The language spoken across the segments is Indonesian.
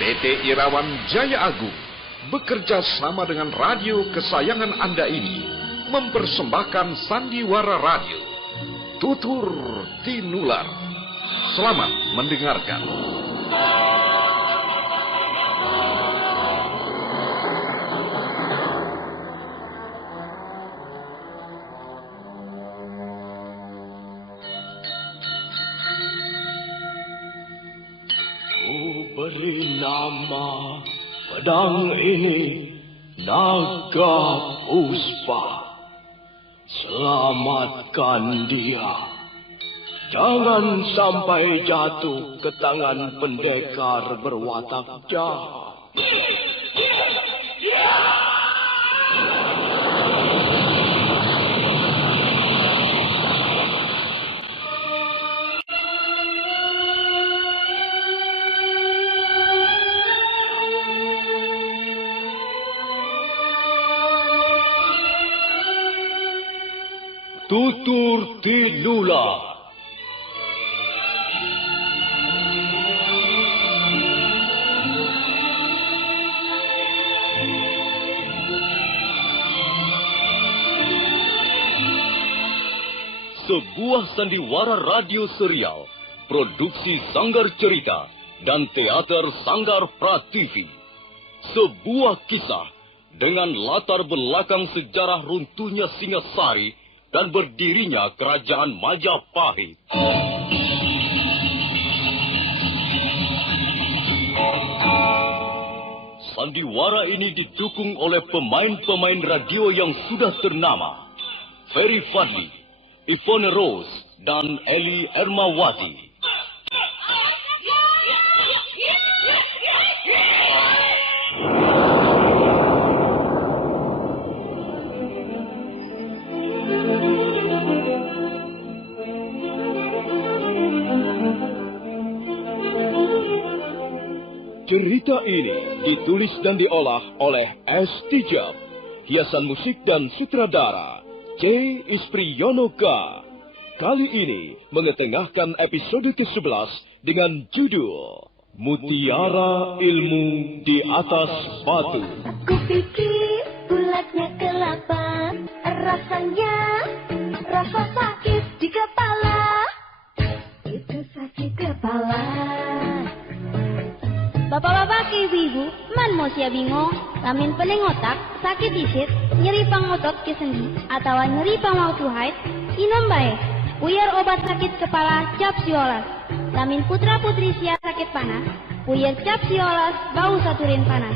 PT Irawan Jaya Agung bekerja sama dengan radio kesayangan Anda ini mempersembahkan sandiwara radio Tutur Tinular. Selamat mendengarkan. Beri nama pedang ini Naga Puspa. Selamatkan dia. Jangan sampai jatuh ke tangan pendekar berwatak jahat. Tutur Tinular. Sebuah sandiwara radio serial, produksi Sanggar Cerita dan Teater Sanggar Prativi. Sebuah kisah dengan latar belakang sejarah runtuhnya Singasari dan berdirinya Kerajaan Majapahit. Sandiwara ini didukung oleh pemain-pemain radio yang sudah ternama. Ferry Fadli, Ivone Rose, dan Eli Ermawati. Cerita ini ditulis dan diolah oleh S. Tijab, hiasan musik dan sutradara C. Ispriyonoka. Kali ini mengetengahkan episode ke-11 dengan judul Mutiara Ilmu di Atas Batu. Aku pikir bulatnya kelapa, rasanya rasa sakit di kepala. Itu sakit kepala. Bapak-bapak, ibu-ibu, man mau siya bingung, lamin pening otak, sakit disit, nyeri pangotot ke sendi, atau nyeri pangautuhait, inom baik. Puyer obat sakit kepala cap siolas. Lamin putra-putri siya sakit panas, puyer cap siolas bau saturin panas.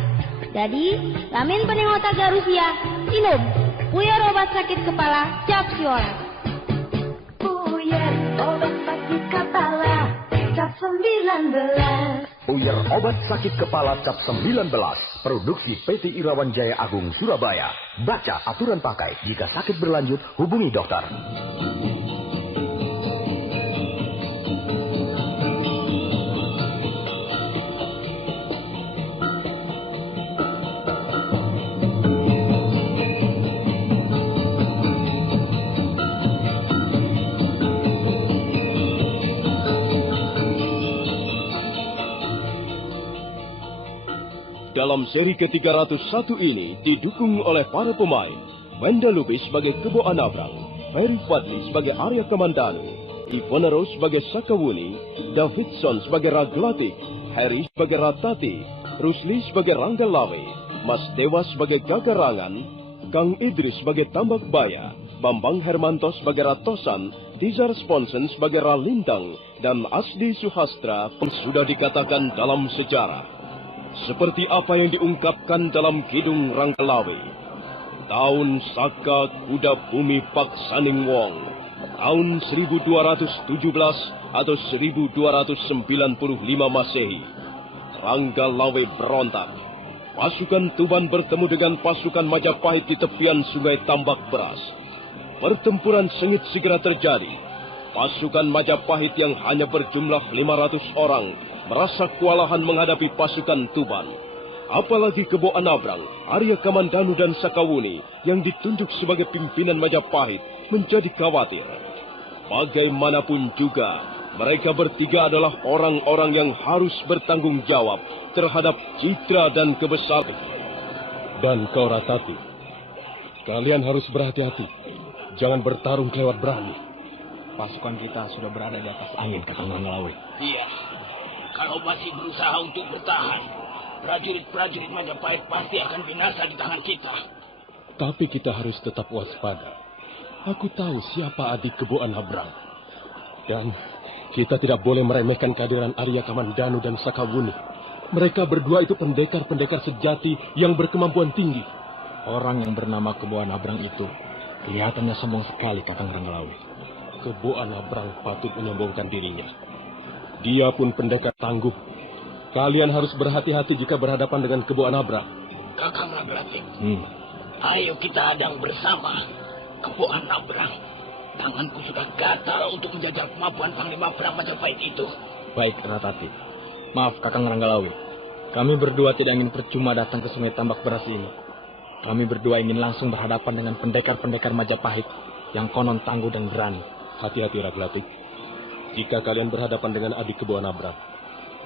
Jadi, lamin pening otak garusia, inom. Puyer obat sakit kepala cap siolas. Puyer obat sakit kepala cap 19. Puyer obat sakit kepala cap 19. Produksi PT Irawan Jaya Agung Surabaya. Baca aturan pakai. Jika sakit berlanjut, hubungi dokter. Dalam seri ke-301 ini didukung oleh para pemain Wenda Lubis sebagai Kebo Anabrang, Ferry Fadli sebagai Arya Kamandanu, Ivone Rose sebagai Sakawuni, Davidson sebagai Raglatik, Harry sebagai Ratati, Rusli sebagai Rangga Lawe, Mas Dewa sebagai Gagarangan, Kang Idris sebagai Tambak Baya, Bambang Hermanto sebagai Ratosan, Tizar Sponsen sebagai Ralintang, dan Asdi Suhastra pun sudah dikatakan dalam sejarah. Seperti apa yang diungkapkan dalam Kidung Rangkalawe. Tahun Saka Kuda Bumi Paksaning Wong. Tahun 1217 atau 1295 Masehi. Ranggalawe berontak. Pasukan Tuban bertemu dengan pasukan Majapahit di tepian Sungai Tambak Beras. Pertempuran sengit segera terjadi. Pasukan Majapahit yang hanya berjumlah 500 orang merasa kewalahan menghadapi pasukan Tuban. Apalagi Kebo Anabrang, Arya Kamandanu dan Sakawuni yang ditunjuk sebagai pimpinan Majapahit menjadi khawatir. Bagaimanapun juga, Mereka bertiga adalah orang-orang yang harus bertanggung jawab terhadap citra dan kebesaran. Dan kau Ratati, kalian harus berhati-hati. Jangan bertarung kelewat berani. Pasukan kita sudah berada di atas angin, Kakang Ranggalawe. Iya, kalau masih berusaha untuk bertahan, prajurit-prajurit Majapahit pasti akan binasa di tangan kita. Tapi kita harus tetap waspada. Aku tahu siapa adik Kebo Anabrang. Dan kita tidak boleh meremehkan kehadiran Arya Kamandanu dan Sakawuni. Mereka berdua itu pendekar-pendekar sejati yang berkemampuan tinggi. Orang yang bernama Kebo Anabrang itu kelihatannya sombong sekali, Kakang Ranggalawe. Kebo Anabrang patut menyombongkan dirinya. Dia pun pendekar tangguh. Kalian harus berhati-hati jika berhadapan dengan Kebo Anabrang. Kakang Ranggalawe, ayo kita hadang bersama Kebo Anabrang. Tanganku sudah gatal untuk menjaga kemampuan Panglima Perang Majapahit itu. Baik, Ratati. Maaf, Kakang Ranggalawe. Kami berdua tidak ingin percuma datang ke Sungai Tambak Beras ini. Kami berdua ingin langsung berhadapan dengan pendekar-pendekar Majapahit yang konon tangguh dan berani. Hati-hati, Raglatik. Jika kalian berhadapan dengan adik Kebo Anabrang,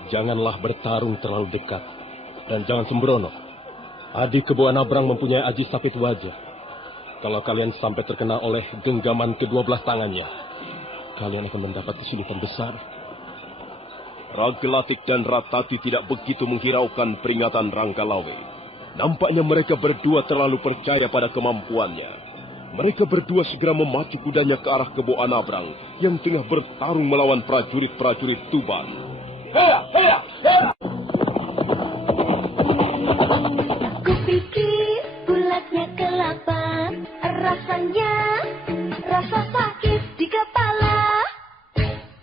janganlah bertarung terlalu dekat. Dan jangan sembrono. Adik Kebo Anabrang mempunyai aji sapit wajah. Kalau kalian sampai terkena oleh genggaman ke-12 tangannya, kalian akan mendapat kesulitan besar. Raglatik dan Ratati tidak begitu menghiraukan peringatan Ranggalawe. Nampaknya mereka berdua terlalu percaya pada kemampuannya. Mereka berdua segera memacu kudanya ke arah Kebo Anabrang yang tengah bertarung melawan prajurit-prajurit Tuban. Heya, heya, heya! Kupikir bulatnya kelapa, rasanya rasa sakit di kepala.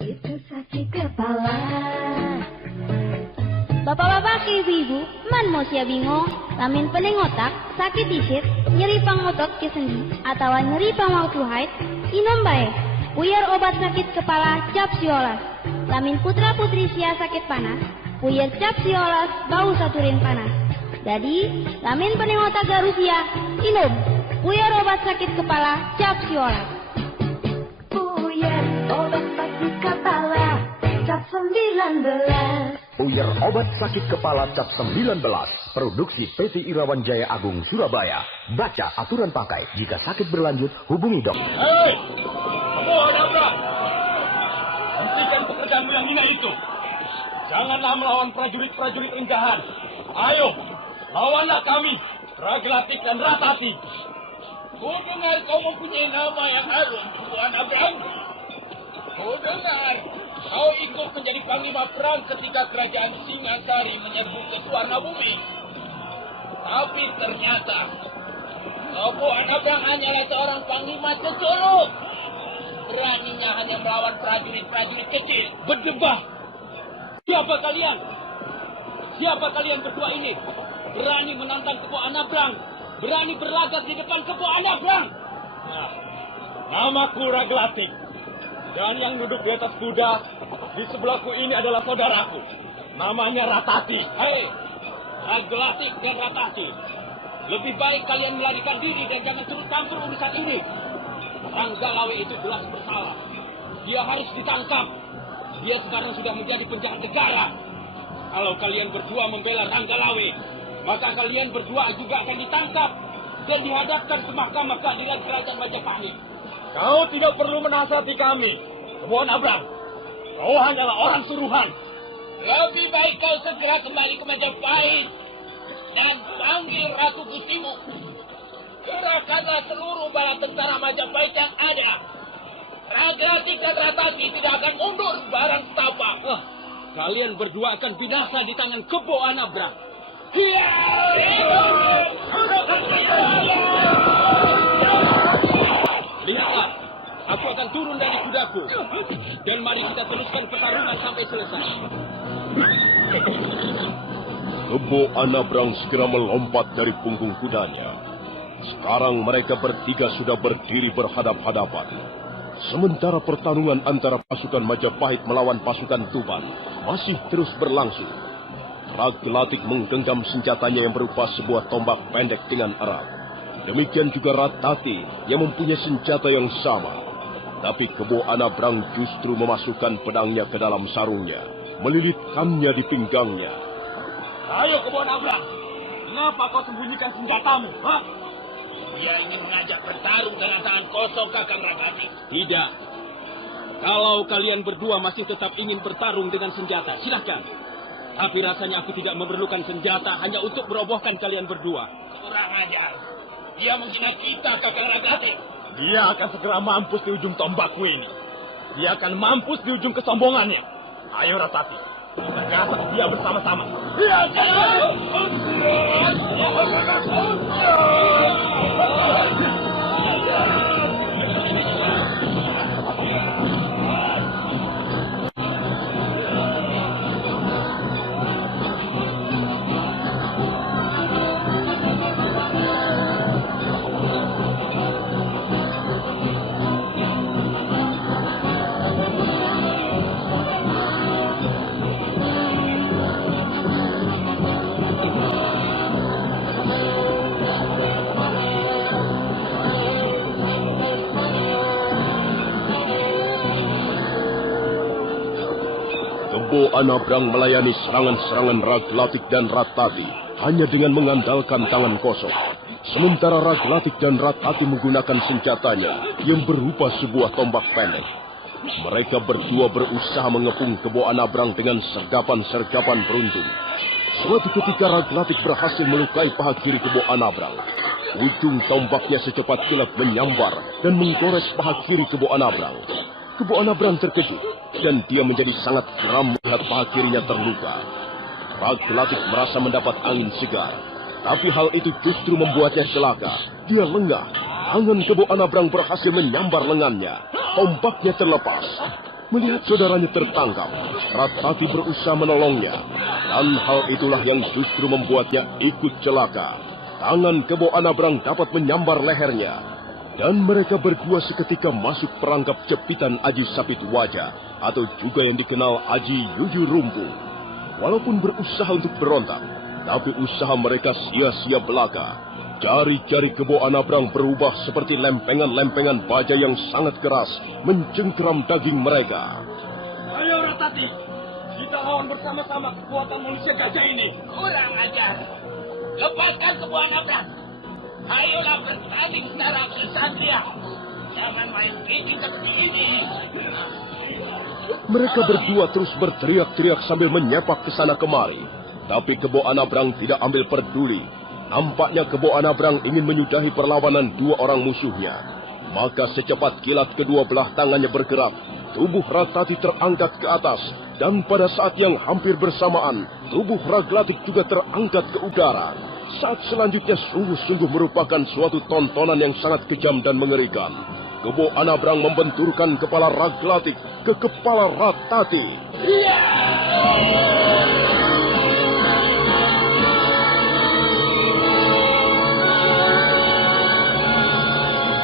Itu sakit kepala. Bapak-bapak, ibu-ibu, man mau sia bingung, lamin pening otak, sakit disit, nyeri pangotot ke sendi, atau nyeri pangwautu haid, inom bae. Puyar obat sakit kepala cap siolas. Lamin putra-putri sia sakit panas, puyar cap siolas bau saturin panas. Jadi, lamin pening otak garusia, inom. Puyar obat sakit kepala cap siolas. Puyar obat sakit kepala cap 19. Puyar obat sakit kepala cap 19. Produksi PT Irawan Jaya Agung Surabaya. Baca aturan pakai. Jika sakit berlanjut, hubungi dokter. Hei! Kebo Anabrang! Hentikan pekerjaanmu yang hina itu. Janganlah melawan prajurit-prajurit ringgahan. Ayo, lawanlah kami, Raglatik dan Ratati. Ku dengar kau mempunyai nama yang harum, Kebo Anabrang. Ku dengar kau ikut menjadi panglima perang ketika kerajaan Singasari menyerbu ke Suwarnabumi. Tapi ternyata Kebo Anabrang hanyalah seorang panglima cecolok. Beraninya hanya melawan prajurit-prajurit kecil. Berdebah. Siapa kalian? Siapa kalian berdua ini? Berani menantang Kebo Anabrang. Berani berlagak di depan Kebo Anabrang. Nah, namaku Raglatik. Dan yang duduk di atas kuda di sebelahku ini adalah saudaraku. Namanya Ratati. Hei, Raglatik dan Ratati. Lebih baik kalian melarikan diri dan jangan turut campur urusan ini. Ranggalawe itu jelas bersalah. Dia harus ditangkap. Dia sekarang sudah menjadi penjahat negara. Kalau kalian berdua membela Ranggalawe, maka kalian berdua juga akan ditangkap dan dihadapkan ke mahkamah keadilan kerajaan Majapahit. Kau tidak perlu menasihati kami, Kebo Anabrang. Kau hanyalah orang suruhan. Lebih baik kau segera kembali ke Majapahit dan panggil Ratu Gustimu. Kerahkanlah seluruh bala tentara Majapahit yang ada. Raglatik dan Ratati tidak akan mundur barang tapak. Kalian berdua akan binasa di tangan Kebo Anabrang. Lihatlah, aku akan turun dari kudaku. Dan mari kita teruskan pertarungan sampai selesai. Kebo Anabrang segera melompat dari punggung kudanya. Sekarang mereka bertiga sudah berdiri berhadap-hadapan. Sementara pertarungan antara pasukan Majapahit melawan pasukan Tuban masih terus berlangsung. Raglatik menggenggam senjatanya yang berupa sebuah tombak pendek dengan erat. Demikian juga Ratati yang mempunyai senjata yang sama. Tapi Kebo Anabrang justru memasukkan pedangnya ke dalam sarungnya, melilitkannya di pinggangnya. Ayo Kebo Anabrang, kenapa kau sembunyikan senjatamu? Hah? Dia ingin mengajak bertarung dengan tangan kosong, Kakang Ragati. Tidak. Kalau kalian berdua masih tetap ingin bertarung dengan senjata, silahkan. Tapi rasanya aku tidak memerlukan senjata hanya untuk merobohkan kalian berdua. Kurang ajar. Dia menghina kita, Kakang Ragati. Dia akan segera mampus di ujung tombakku ini. Dia akan mampus di ujung kesombongannya. Ayo Ratati, kita gasak dia bersama-sama. Kebo Anabrang melayani serangan-serangan Raglatik dan Ratati hanya dengan mengandalkan tangan kosong. Sementara Raglatik dan Ratati menggunakan senjatanya yang berupa sebuah tombak pendek. Mereka berdua berusaha mengepung Kebo Anabrang dengan sergapan-sergapan beruntun. Suatu ketika Raglatik berhasil melukai paha kiri Kebo Anabrang. Ujung tombaknya secepat kilat menyambar dan menggores paha kiri Kebo Anabrang. Kebo Anabrang terkejut dan dia menjadi sangat geram melihat paha kirinya terluka. Raglatik merasa mendapat angin segar, tapi hal itu justru membuatnya celaka. Dia lengah. Tangan Kebo Anabrang berhasil menyambar lengannya. Tombaknya terlepas. Melihat saudaranya tertangkap, Ratati berusaha menolongnya. Dan hal itulah yang justru membuatnya ikut celaka. Tangan Kebo Anabrang dapat menyambar lehernya. Dan mereka berdua seketika masuk perangkap jepitan Aji Sapit Wajah, atau juga yang dikenal Aji Yuyu Rumpung. Walaupun berusaha untuk berontak, tapi usaha mereka sia-sia belaka. Jari-jari Kebo Anabrang berubah seperti lempengan-lempengan baja yang sangat keras, mencengkeram daging mereka. Ayo Ratati, kita lawan bersama-sama kekuatan manusia gajah ini. Kurang ajar. Lepaskan Kebo Anabrang. Ayolah bertanding secara kesatria. Jangan main piting seperti ini. Mereka berdua terus berteriak-teriak sambil menyepak ke sana kemari. Tapi Kebo Anabrang tidak ambil peduli. Nampaknya Kebo Anabrang ingin menyudahi perlawanan dua orang musuhnya. Maka secepat kilat kedua belah tangannya bergerak, tubuh Ratati terangkat ke atas. Dan pada saat yang hampir bersamaan, tubuh Raglatik juga terangkat ke udara. Saat selanjutnya sungguh-sungguh merupakan suatu tontonan yang sangat kejam dan mengerikan. Kebo Anabrang membenturkan kepala Raglatik ke kepala Ratati.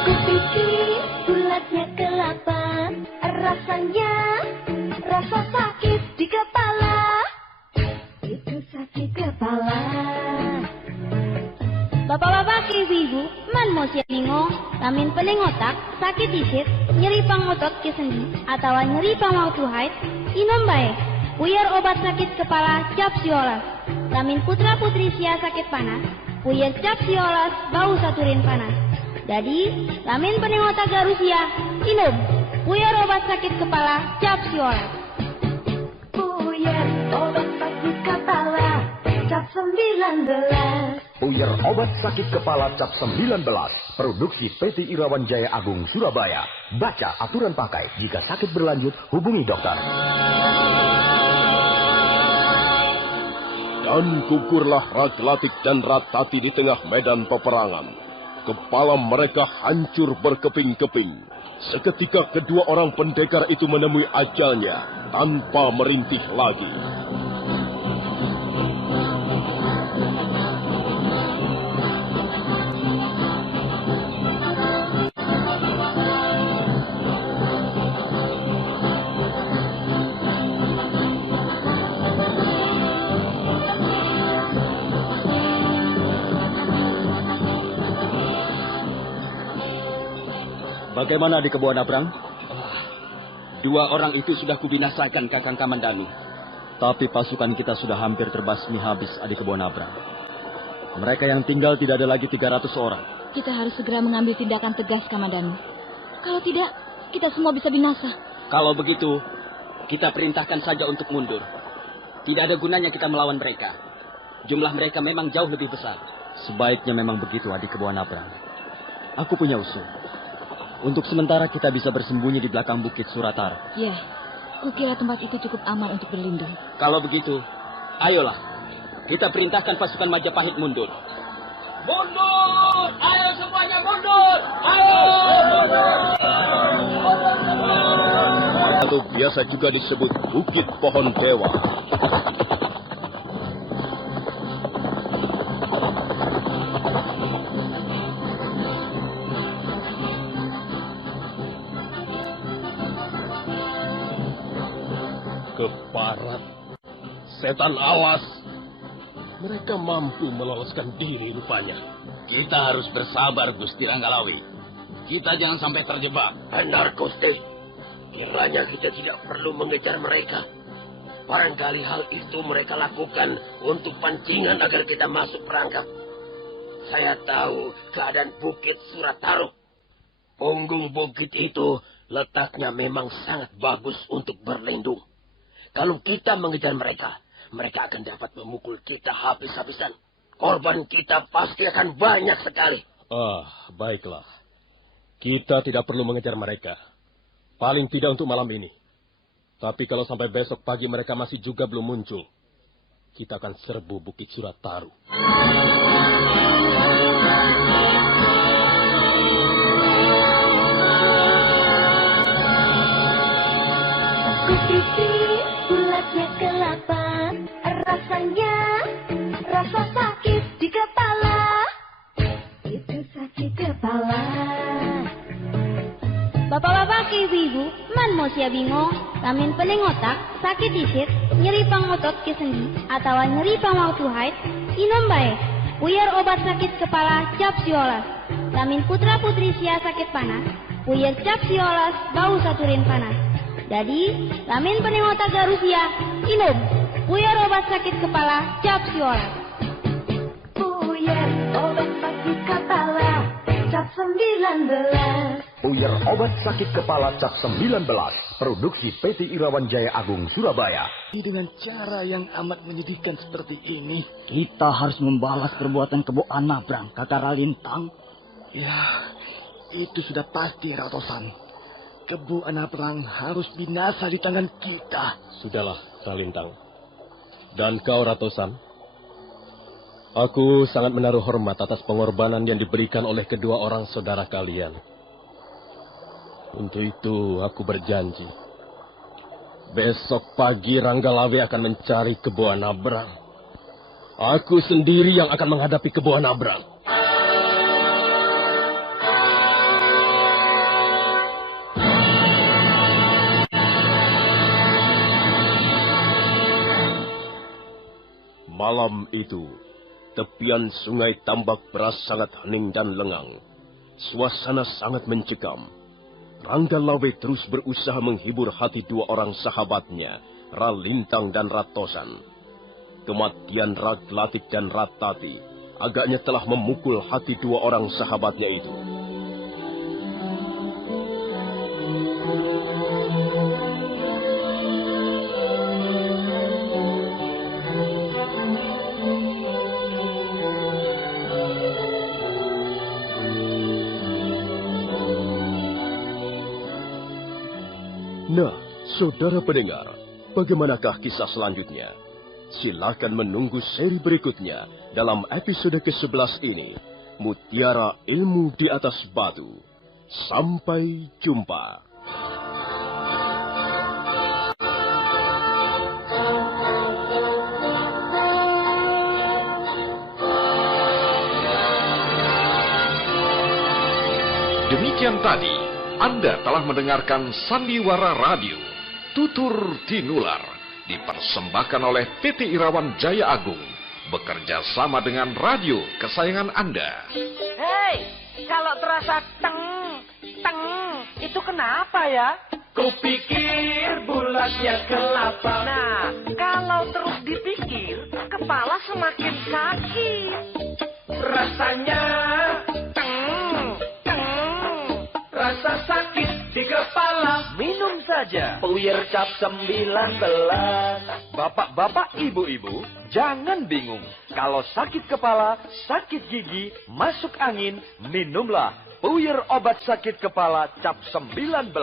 Kupikir bulatnya kelapa, rasanya rasa sakit di kepala. Itu sakit kepala. Bapak-bapak, ibu-ibu, man mo siya bingo, lamin pening otak, sakit disit, nyeri pang otot ke sendi, atau nyeri pang mau tuhait, inom baik. Puyar obat sakit kepala cap siolas. Lamin putra-putri sia sakit panas, puyar cap siolas bau saturin panas. Jadi, lamin pening otak garusia, inom. Puyar obat sakit kepala cap siolas. Puyar obat sakit kepala cap 19. Puyer obat sakit kepala cap 19. Produksi PT Irawan Jaya Agung Surabaya. Baca aturan pakai. Jika sakit berlanjut, hubungi dokter. Dan gugurlah Raglatik dan Ratati di tengah medan peperangan. Kepala mereka hancur berkeping-keping. Seketika kedua orang pendekar itu menemui ajalnya tanpa merintih lagi. Bagaimana di Kebo Anabrang? 2 orang itu sudah kubinasakan, Kakang Kamandanu. Tapi pasukan kita sudah hampir terbasmi habis, Adik Kebo Nabrang. Mereka yang tinggal tidak ada lagi 300 orang. Kita harus segera mengambil tindakan tegas, Kamandanu. Kalau tidak, kita semua bisa binasa. Kalau begitu, kita perintahkan saja untuk mundur. Tidak ada gunanya kita melawan mereka. Jumlah mereka memang jauh lebih besar. Sebaiknya memang begitu, Adik Kebo Nabrang. Aku punya usul. Untuk sementara kita bisa bersembunyi di belakang Bukit Suratara. Ya, kukira tempat itu cukup aman untuk berlindung. Kalau begitu, ayolah. Kita perintahkan pasukan Majapahit mundur. Mundur! Ayo semuanya mundur! Ayo! Atau biasa juga disebut Bukit Pohon Dewa. Keparat, setan awas. Mereka mampu meloloskan diri rupanya. Kita harus bersabar, Gusti Ranggalawi. Kita jangan sampai terjebak. Benar, Gusti. Kiranya kita tidak perlu mengejar mereka. Barangkali hal itu mereka lakukan untuk pancingan agar kita masuk perangkap. Saya tahu keadaan Bukit Surataro. Punggung bukit itu letaknya memang sangat bagus untuk berlindung. Kalau kita mengejar mereka, mereka akan dapat memukul kita habis-habisan. Korban kita pasti akan banyak sekali. Baiklah. Kita tidak perlu mengejar mereka. Paling tidak untuk malam ini. Tapi kalau sampai besok pagi mereka masih juga belum muncul, kita akan serbu Bukit Surataro. Bulatnya kelapa, rasanya rasa sakit di kepala. Itu sakit kepala. Bapak-bapak, ibu-ibu, man mau sia bingung, lamin pening otak, sakit disit, nyeri pangotot ke sendi, atau nyeri pangwaktu haid, inom baik. Puyar obat sakit kepala cap siolas. Lamin putra-putri sia sakit panas, puyar cap siolas bau saturin panas. Jadi, lamin pening otak garusia, inom. Puyar obat sakit kepala cap siolas. Puyar obat sakit kepala cap 19. Puyar obat sakit kepala cap 19. Produksi PT Irawan Jaya Agung Surabaya. Dengan cara yang amat menyedihkan seperti ini, kita harus membalas perbuatan Kebo Nabrang, Kakak Ralintang. Ya, itu sudah pasti, Ratosan. Kebo Nabrang harus binasa di tangan kita. Sudahlah, Ralintang. Dan kau, Ratosan. Aku sangat menaruh hormat atas pengorbanan yang diberikan oleh kedua orang saudara kalian. Untuk itu, aku berjanji. Besok pagi Ranggalawe akan mencari Kebo Nabrang. Aku sendiri yang akan menghadapi Kebo Nabrang. Malam itu, tepian sungai Tambak Beras sangat hening dan lengang. Suasana sangat mencekam. Ranggalawe terus berusaha menghibur hati 2 orang sahabatnya, Ralintang dan Ratosan. Kematian Raglatik dan Ratati agaknya telah memukul hati 2 orang sahabatnya itu. Nah, saudara pendengar, bagaimanakah kisah selanjutnya? Silakan menunggu seri berikutnya dalam episode ke-11 ini, Mutiara Ilmu di Atas Batu. Sampai jumpa. Demikian tadi, Anda telah mendengarkan Sandiwara Radio, Tutur Tinular, dipersembahkan oleh PT Irawan Jaya Agung, bekerja sama dengan radio kesayangan Anda. Hei, kalau terasa teng, itu kenapa ya? Kupikir bulatnya kelapa. Nah, kalau terus dipikir, kepala semakin sakit. Rasanya rasa sakit di kepala. Minum saja Puyer Cap 19. Bapak-bapak, ibu-ibu, jangan bingung. Kalau sakit kepala, sakit gigi, masuk angin, minumlah Puyer obat sakit kepala Cap 19.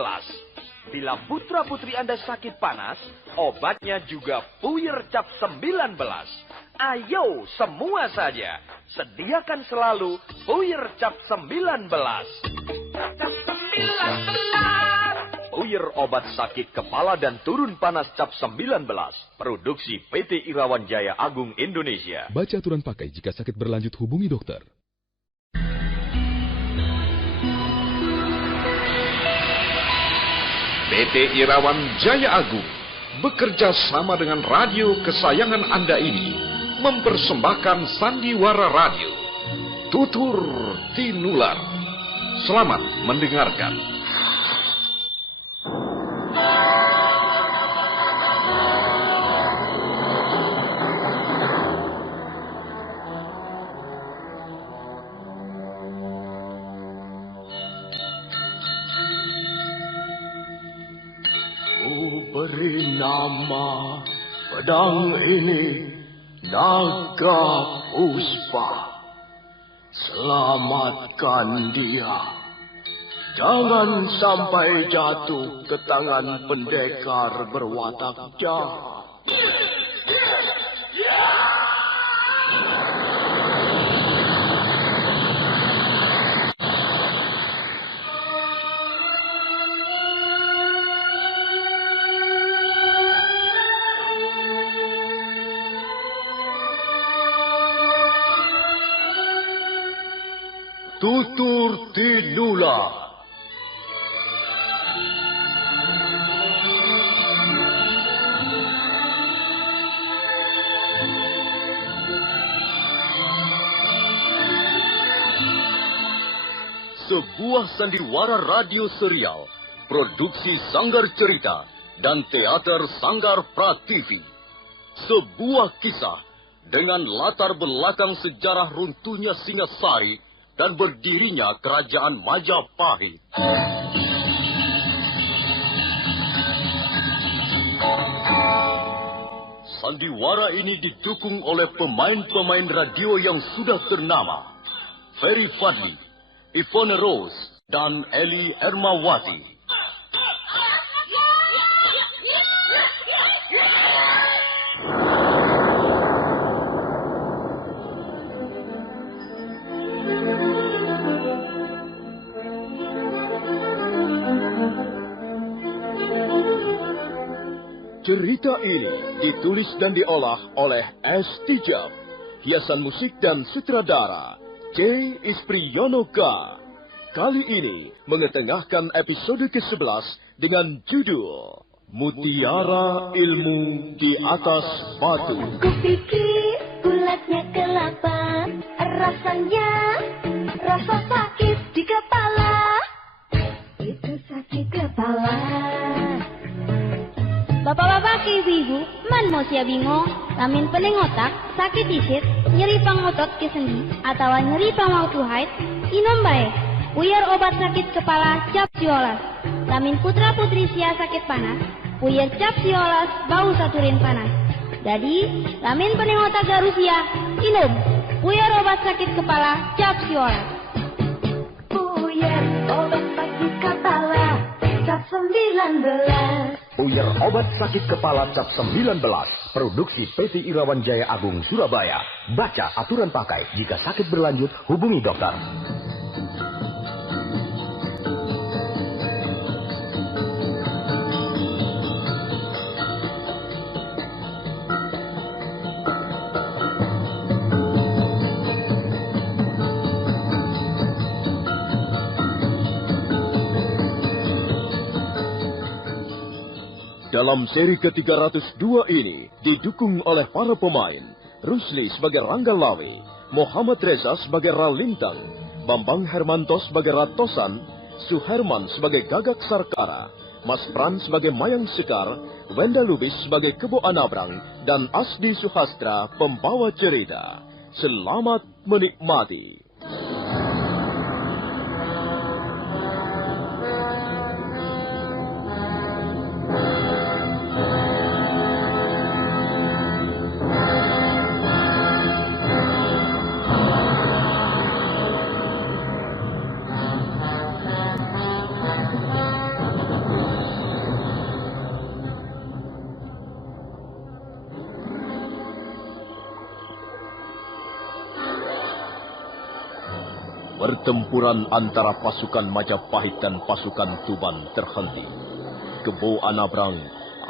Bila putra-putri Anda sakit panas, obatnya juga Puyer Cap 19. Ayo semua saja, sediakan selalu Puyer Cap 19. Cap 19. Puyer obat sakit kepala dan turun panas Cap 19. Produksi PT Irawan Jaya Agung Indonesia. Baca aturan pakai jika sakit berlanjut, hubungi dokter. PT Irawan Jaya Agung bekerja sama dengan radio kesayangan Anda ini mempersembahkan sandiwara radio Tutur Tinular. Selamat mendengarkan. Beri nama pedang ini Naga Puspa. Selamatkan dia. Jangan sampai jatuh ke tangan pendekar berwatak jahat. Tutur Tinular. Sebuah sandiwara radio serial, produksi Sanggar Cerita dan Teater Sanggar Prativi. Sebuah kisah dengan latar belakang sejarah runtuhnya Singasari dan berdirinya Kerajaan Majapahit. Sandiwara ini didukung oleh pemain-pemain radio yang sudah ternama. Ferry Fadli, Ivone Rose, dan Eli Ermawati. Cerita ini ditulis dan diolah oleh S. Tijab, hiasan musik dan sutradara K. Ispriyonoka. Kali ini mengetengahkan episode ke-11 dengan judul Mutiara Ilmu di Atas Batu. Kupikir bulatnya kelapa, rasanya rasa sakit di kepala. Itu sakit kepala. Bapak-bapak, ibu-ibu, man mau sia bingung, lamin pening otak, sakit isit, nyeri pangotot ke sendi, atau nyeri pangwatu haid, inom bae, Puyer obat sakit kepala Cap 19. Lamin putra-putri sia sakit panas, Puyer Cap 19 bau saturin panas. Jadi, lamin pening otak garusia, inom, Puyer obat sakit kepala Cap 19. Puyer obat sakit kepala Cap 19. Puyer obat sakit kepala Cap 19. Produksi PT Irawan Jaya Agung Surabaya. Baca aturan pakai. Jika sakit berlanjut, hubungi dokter. Dalam seri ke-302 ini didukung oleh para pemain Rusli sebagai Rangga Lawe, Muhammad Reza sebagai Ralintang, Bambang Hermanto sebagai Ratosan, Suherman sebagai Gagak Sarkara, Mas Pran sebagai Mayang Sekar, Wenda Lubis sebagai Kebo Anabrang, dan Asdi Suhastra pembawa cerita. Selamat menikmati. Pertempuran antara pasukan Majapahit dan pasukan Tuban terhenti. Kebo Anabrang,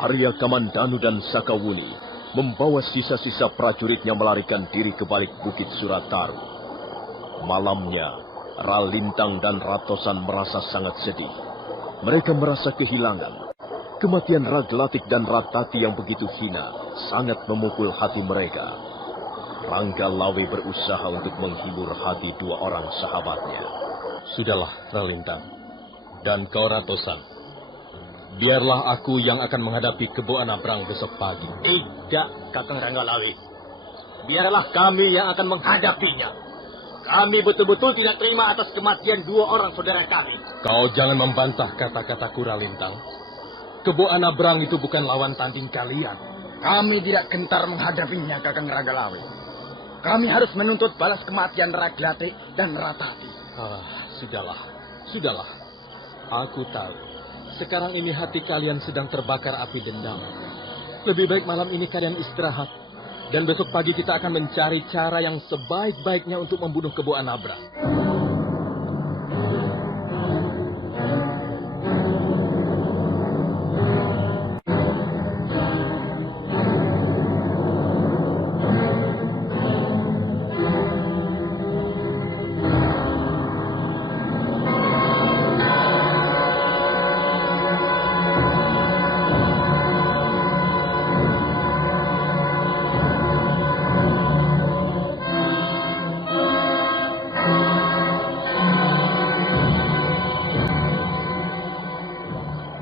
Arya Kamandanu dan Sakawuni membawa sisa-sisa prajuritnya melarikan diri ke balik Bukit Surataru. Malamnya, Ralintang dan Ratosan merasa sangat sedih. Mereka merasa kehilangan. Kematian Raglatik dan Ratati yang begitu hina sangat memukul hati mereka. Ranggalawe berusaha untuk menghibur hati dua orang sahabatnya. Sudahlah, Ralintang. Dan kau Ratosan. Biarlah aku yang akan menghadapi Kebo Anabrang besok pagi. Tidak, Kakang Ranggalawe. Biarlah kami yang akan menghadapinya. Kami betul-betul tidak terima atas kematian dua orang saudara kami. Kau jangan membantah kata-kataku, Ralintang. Kebo Anabrang itu bukan lawan tanding kalian. Kami tidak gentar menghadapinya, Kakang Ranggalawe. Kami harus menuntut balas kematian Raglatik dan Ratati. Sudahlah. Aku tahu. Sekarang ini hati kalian sedang terbakar api dendam. Lebih baik malam ini kalian istirahat. Dan besok pagi kita akan mencari cara yang sebaik-baiknya untuk membunuh Kebo Anabrang.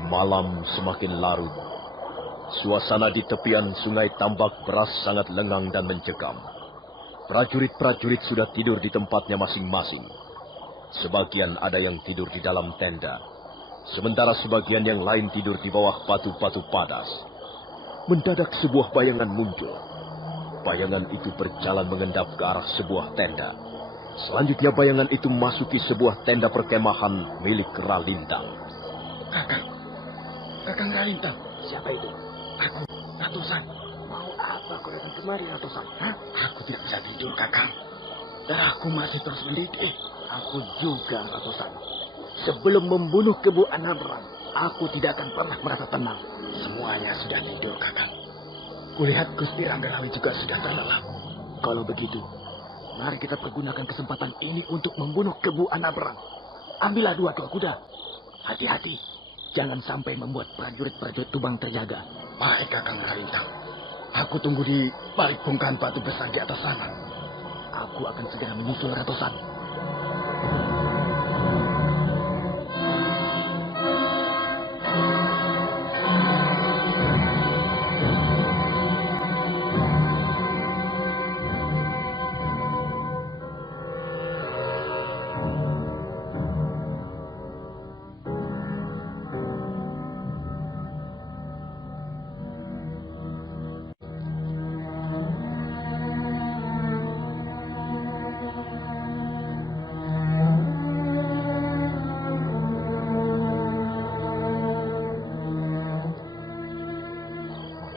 Malam semakin larut. Suasana di tepian sungai Tambak Beras sangat lengang dan mencekam. Prajurit-prajurit sudah tidur di tempatnya masing-masing. Sebagian ada yang tidur di dalam tenda. Sementara sebagian yang lain tidur di bawah batu-batu padas. Mendadak sebuah bayangan muncul. Bayangan itu berjalan mengendap ke arah sebuah tenda. Selanjutnya bayangan itu memasuki sebuah tenda perkemahan milik Ralintang. Kakang Ralintang, siapa itu? Aku, Ratosan. Mau apa kau datang kemari, Ratosan? Aku tidak bisa tidur, Kakang. Darahku masih terus mendidih. Aku juga, Ratosan. Sebelum membunuh Kebo Anabrang, aku tidak akan pernah merasa tenang. Semuanya sudah tidur, Kakang. Kulihat Gusti Ranggalawe juga sudah terlelap. Kalau begitu, mari kita pergunakan kesempatan ini untuk membunuh Kebo Anabrang. Ambillah dua ekor kuda. Hati-hati. Jangan sampai membuat prajurit-prajurit Tuban terjaga. Baik, Kakang Ralintang. Aku tunggu di balik bongkahan batu besar di atas sana. Aku akan segera menyusul Ratosan.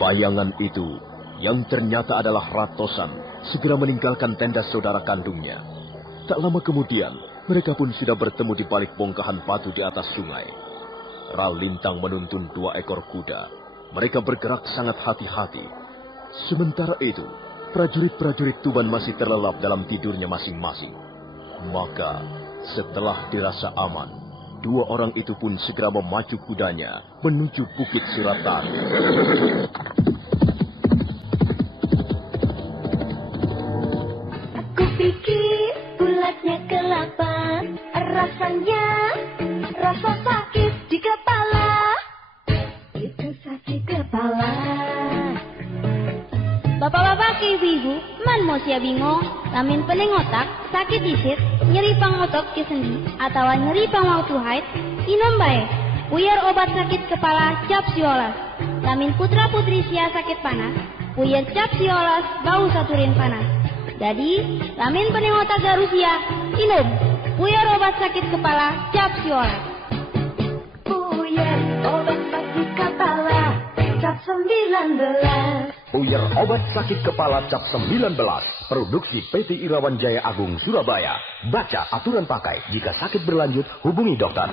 Bayangan itu, yang ternyata adalah Ratosan, segera meninggalkan tenda saudara kandungnya. Tak lama kemudian, mereka pun sudah bertemu di balik bongkahan batu di atas sungai. Ralintang menuntun dua ekor kuda. Mereka bergerak sangat hati-hati. Sementara itu, prajurit-prajurit Tuban masih terlelap dalam tidurnya masing-masing. Maka, setelah dirasa aman, dua orang itu pun segera memacu kudanya menuju Bukit Surataru. Aku pikir bulatnya kelapa, rasanya rasa sakit di kepala. Oke ibu-ibu, man mau sia bingung, lamin pening otak, sakit disit, nyeri pangotot ke sendi, atau nyeri pangwaktu haid, inom bae. Puyer obat sakit kepala cap siolas. Lamin putra putri sia sakit panas, puyer cap siolas bau saturin panas. Jadi, lamin pening otak garusia, inom. Puyer obat sakit kepala cap siolas. Puyer obat sakit kepala cap 19. Puyer obat sakit kepala cap 19. Produksi PT Irawan Jaya Agung Surabaya. Baca aturan pakai. Jika sakit berlanjut, hubungi dokter.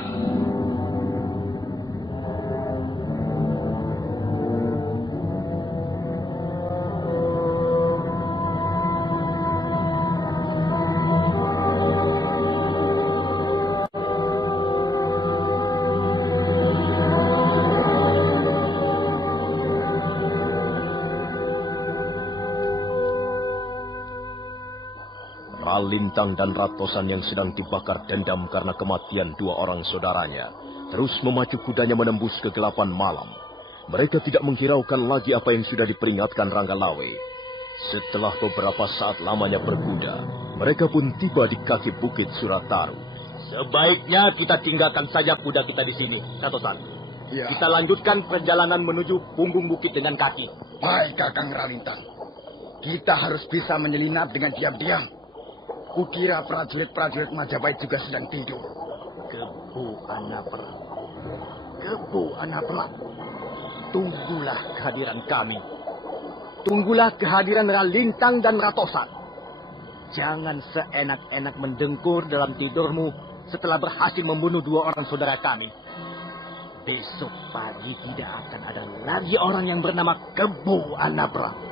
Lintang dan Ratosan yang sedang dibakar dendam karena kematian dua orang saudaranya terus memacu kudanya menembus kegelapan malam. Mereka tidak menghiraukan lagi apa yang sudah diperingatkan Ranggalawe. Setelah beberapa saat lamanya berkuda, mereka pun tiba di kaki bukit Surataru. Sebaiknya kita tinggalkan saja kuda kita di sini, Ratosan. Ya. Kita lanjutkan perjalanan menuju punggung bukit dengan kaki. Baik, Kakang Ralintang. Kita harus bisa menyelinap dengan diam-diam. Kukira prajurit-prajurit Majapahit juga sedang tidur. Kebu Anapra. Kebu Anapra. Tunggulah kehadiran kami. Tunggulah kehadiran Ralintang dan Ratosan. Jangan seenak-enak mendengkur dalam tidurmu setelah berhasil membunuh dua orang saudara kami. Besok pagi tidak akan ada lagi orang yang bernama Kebu Anapra.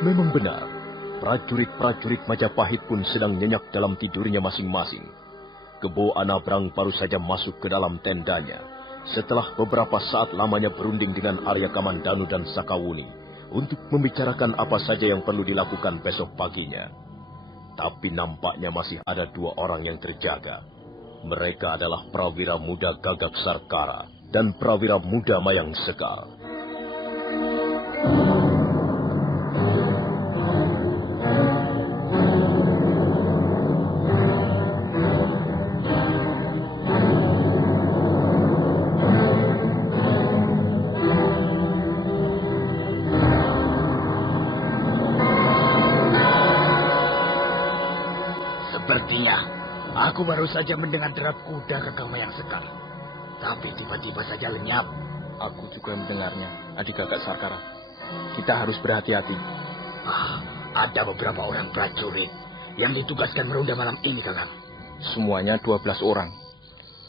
Memang benar, prajurit-prajurit Majapahit pun sedang nyenyak dalam tidurnya masing-masing. Kebo Anabrang baru saja masuk ke dalam tendanya setelah beberapa saat lamanya berunding dengan Arya Kamandanu dan Sakawuni untuk membicarakan apa saja yang perlu dilakukan besok paginya. Tapi nampaknya masih ada dua orang yang terjaga. Mereka adalah prawira muda Gagak Sarkara dan prawira muda Mayang Sekar. Sepertinya aku baru saja mendengar derap kuda Kakang Mayang Sekar. Tapi tiba-tiba saja lenyap. Aku juga mendengarnya, adik Gagak Sarkara. Kita harus berhati-hati. Ada beberapa orang prajurit yang ditugaskan meronda malam ini, Kakang. Semuanya 12 orang.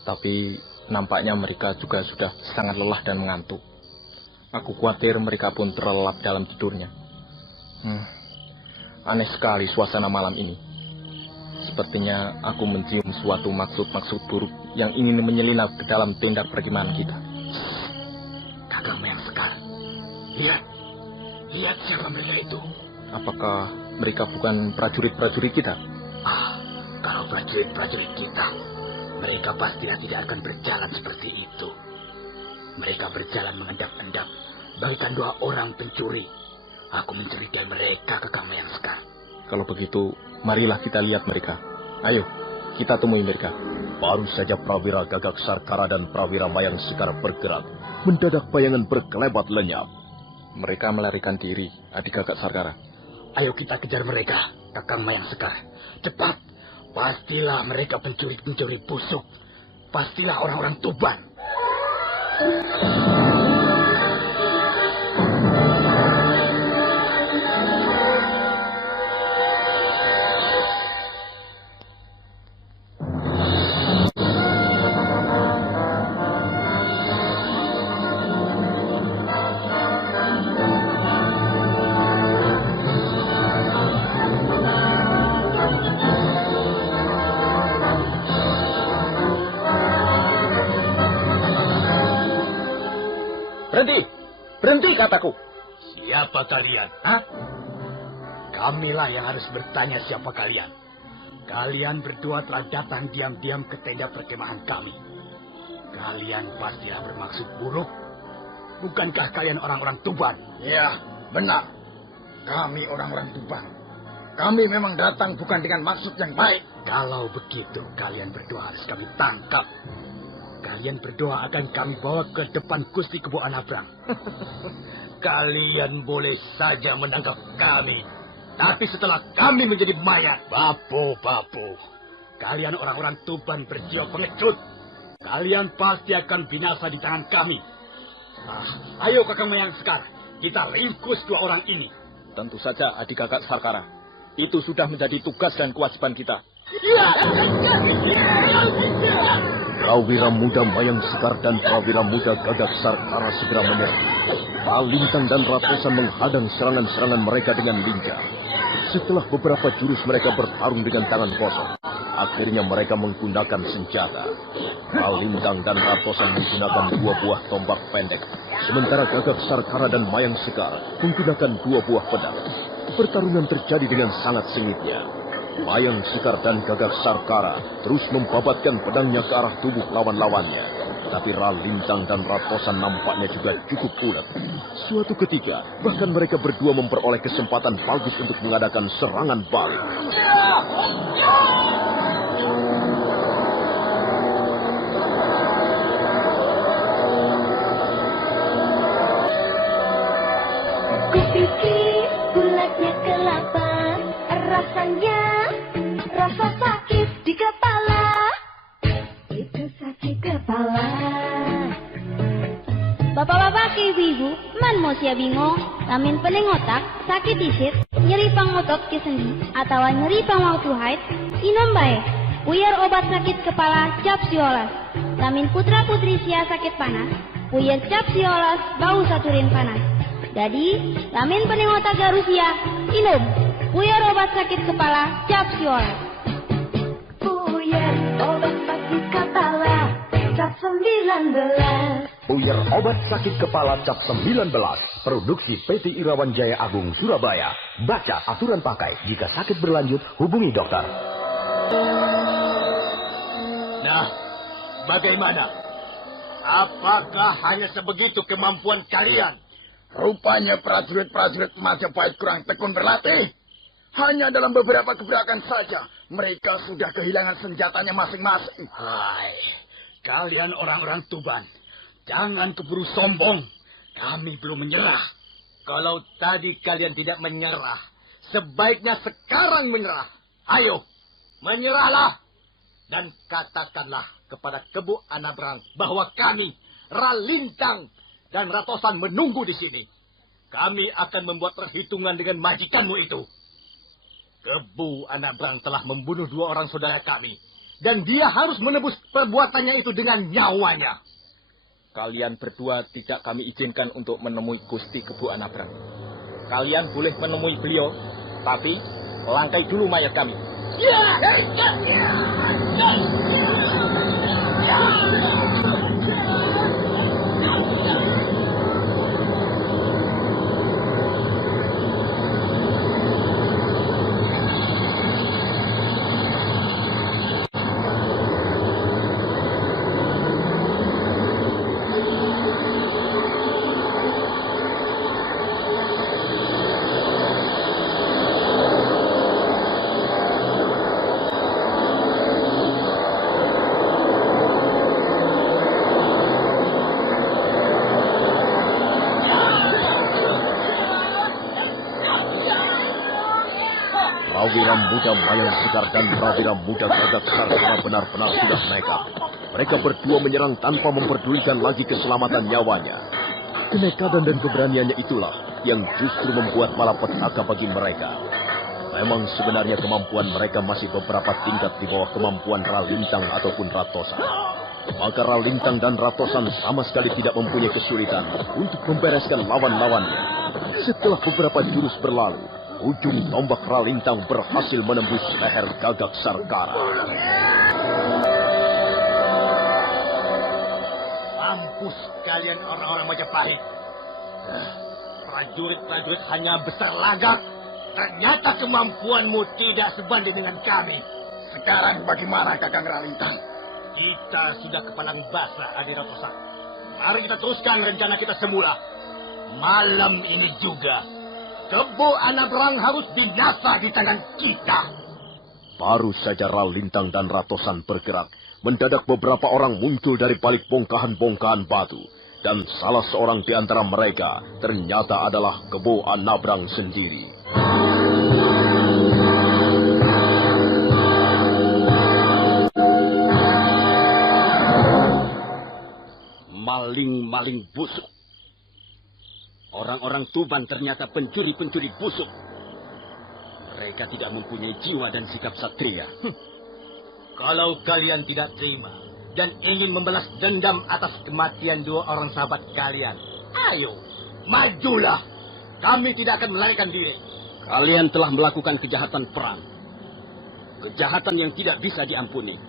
Tapi nampaknya mereka juga sudah sangat lelah dan mengantuk. Aku khawatir mereka pun terlelap dalam tidurnya. Aneh sekali suasana malam ini. Sepertinya aku mencium suatu maksud-maksud buruk yang ingin menyelinap ke dalam tenda perkemahan kita. Kakang Mayang Sekar, lihat siapa mereka itu. Apakah mereka bukan prajurit-prajurit kita? Kalau prajurit-prajurit kita, mereka pastilah tidak akan berjalan seperti itu. Mereka berjalan mengendap-endap, bagaikan dua orang pencuri. Aku mencurigai mereka, Kakang Mayang Sekar. Kalau begitu, marilah kita lihat mereka. Ayo, kita temui mereka. Baru saja prawira Gagak Sarkara dan prawira Mayang Sekar bergerak, mendadak bayangan berkelebat lenyap. Mereka melarikan diri, adik Gagak Sarkara. Ayo kita kejar mereka, Kakang Mayang Sekar. Cepat, pastilah mereka pencuri-pencuri busuk. Pastilah orang-orang Tuban. Berhenti kataku. Siapa kalian? Hah? Kamilah yang harus bertanya siapa kalian. Kalian berdua telah datang diam-diam ke tenda perkemahan kami. Kalian pastilah bermaksud buruk. Bukankah kalian orang-orang Tuban? Ya, benar. Kami orang-orang Tuban. Kami memang datang bukan dengan maksud yang baik. Kalau begitu, kalian berdua harus kami tangkap. Kalian berdua akan kami bawa ke depan Gusti Kebo Anabrang. Kalian boleh saja menangkap kami. Tapi setelah kami menjadi mayat. Bapu. Kalian orang-orang Tuban berjiwa pengecut. Kalian pasti akan binasa di tangan kami. Ayo Kakang Mayang Sekar, kita ringkus dua orang ini. Tentu saja adik kakak Sarkara. Itu sudah menjadi tugas dan kewajiban kita. Prawira muda Mayang Sekar dan prawira muda Gagak Sarkara segera menyerang. Ralintang dan Ratosan menghadang serangan-serangan mereka dengan lincah. Setelah beberapa jurus mereka bertarung dengan tangan kosong, akhirnya mereka menggunakan senjata. Ralintang dan Ratosan menggunakan 2 buah tombak pendek, sementara Gagak Sarkara dan Mayang Sekar menggunakan 2 buah pedang. Pertarungan terjadi dengan sangat sengitnya. Mayang Sekar dan Gagak Sarkara terus membabatkan pedangnya ke arah tubuh lawan-lawannya. Tapi Ralintang dan Ratosan nampaknya juga cukup ulet. Suatu ketika, bahkan mereka berdua memperoleh kesempatan bagus untuk mengadakan serangan balik. Kupikir bulatnya kelapa, rasanya rasa sakit di kepala. Itu sakit kepala. Bapak-bapak ke ibu-ibu, man mau sia bingung, lamin pening otak, sakit isit, nyeri pangotot ke sendi, atau nyeri pangwaktu haid, inom bae. Puyer obat sakit kepala cap siolas. Lamin putra-putri sia sakit panas, puyer cap siolas bau saturin panas. Jadi, lamin pening otak garusia, inom. Puyer obat sakit kepala cap siolas. Puyer obat sakit kepala cap 19. Puyer obat sakit kepala cap 19. Produksi PT Irawan Jaya Agung Surabaya. Baca aturan pakai. Jika sakit berlanjut, hubungi dokter. Nah, bagaimana? Apakah hanya sebegitu kemampuan kalian? Rupanya prajurit-prajurit Majapahit kurang tekun berlatih. Hanya dalam beberapa gebrakan saja, mereka sudah kehilangan senjatanya masing-masing. Hai, kalian orang-orang Tuban, jangan keburu sombong. Kami belum menyerah. Kalau tadi kalian tidak menyerah, sebaiknya sekarang menyerah. Ayo, menyerahlah. Dan katakanlah kepada Kebo Anabrang bahwa kami, Ralintang dan Ratosan menunggu di sini. Kami akan membuat perhitungan dengan majikanmu itu. Kebo Anabrang telah membunuh 2 orang saudara kami. Dan dia harus menebus perbuatannya itu dengan nyawanya. Kalian berdua tidak kami izinkan untuk menemui Gusti Kebo Anabrang. Kalian boleh menemui beliau, tapi langkai dulu mayat kami. Prawira muda Mayang Sekar dan prawira muda Gagak Sarkara benar-benar sudah nekat. Mereka berdua menyerang tanpa memperdulikan lagi keselamatan nyawanya. Kenekatan dan keberaniannya itulah yang justru membuat malapetaka bagi mereka. Memang sebenarnya kemampuan mereka masih beberapa tingkat di bawah kemampuan Ralintang ataupun Ratosan. Maka Ralintang dan Ratosan sama sekali tidak mempunyai kesulitan untuk membereskan lawan-lawannya. Setelah beberapa jurus berlalu, ujung tombak Ralintang berhasil menembus leher Gagak Sarkara. Mampus kalian orang-orang Majapahit. Prajurit-prajurit hanya besar lagak. Ternyata kemampuanmu tidak sebanding dengan kami. Sekarang bagaimana Kakang Ralintang? Kita sudah kepalang basah, Adiratosan. Mari kita teruskan rencana kita semula. Malam ini juga, Kebo Anabrang harus binasa di tangan kita. Baru saja Ralintang dan Ratosan bergerak, mendadak beberapa orang muncul dari balik bongkahan-bongkahan batu. Dan salah seorang di antara mereka ternyata adalah Kebo Anabrang sendiri. Maling-maling busuk. Orang-orang Tuban ternyata pencuri-pencuri busuk. Mereka tidak mempunyai jiwa dan sikap satria. Kalau kalian tidak terima dan ingin membalas dendam atas kematian dua orang sahabat kalian, ayo, majulah. Kami tidak akan melarikan diri. Kalian telah melakukan kejahatan perang. Kejahatan yang tidak bisa diampuni.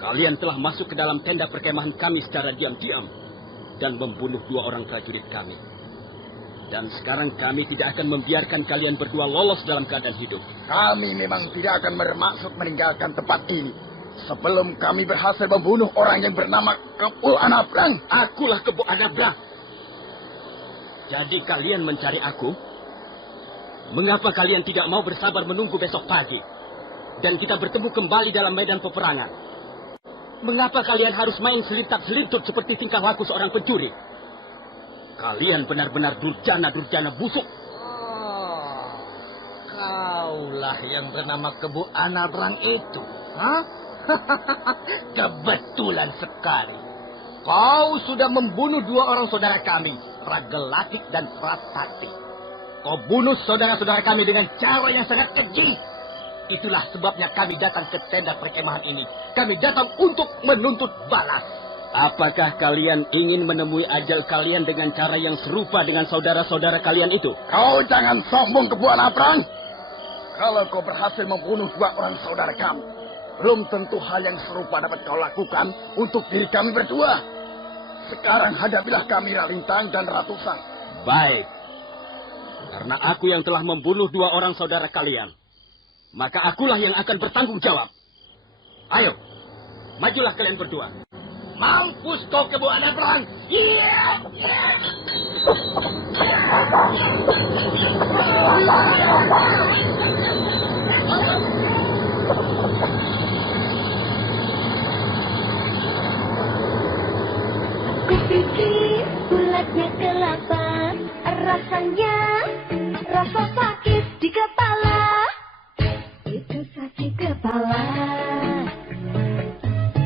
Kalian telah masuk ke dalam tenda perkemahan kami secara diam-diam dan membunuh dua orang prajurit kami. Dan sekarang kami tidak akan membiarkan kalian berdua lolos dalam keadaan hidup. Kami memang tidak akan bermaksud meninggalkan tempat ini sebelum kami berhasil membunuh orang yang bernama Kebo Anabrang. Akulah Kebo Anabrang. Jadi kalian mencari aku? Mengapa kalian tidak mau bersabar menunggu besok pagi dan kita bertemu kembali dalam medan peperangan? Mengapa kalian harus main selintap-selintut seperti tingkah laku seorang pencuri? Kalian benar-benar durjana-durjana busuk. Kaulah yang bernama Kebo Anabrang itu. Hah? Kebetulan sekali. Kau sudah membunuh dua orang saudara kami, Pragelakik dan Pratati. Kau bunuh saudara-saudara kami dengan cara yang sangat keji. Itulah sebabnya kami datang ke tenda perkemahan ini. Kami datang untuk menuntut balas. Apakah kalian ingin menemui ajal kalian dengan cara yang serupa dengan saudara-saudara kalian itu? Kau jangan sombong, Kebo Anabrang. Kalau kau berhasil membunuh dua orang saudara kami, belum tentu hal yang serupa dapat kau lakukan untuk diri kami berdua. Sekarang hadapilah kami Ralintang dan Ratusan. Baik. Karena aku yang telah membunuh dua orang saudara kalian, maka akulah yang akan bertanggung jawab. Ayo, majulah kalian berdua. Mampus kau, Kebo Anabrang! Iya! Kupikir bulatnya kelapa, rasanya rasa sakit di kepala. Itu sakit kepala.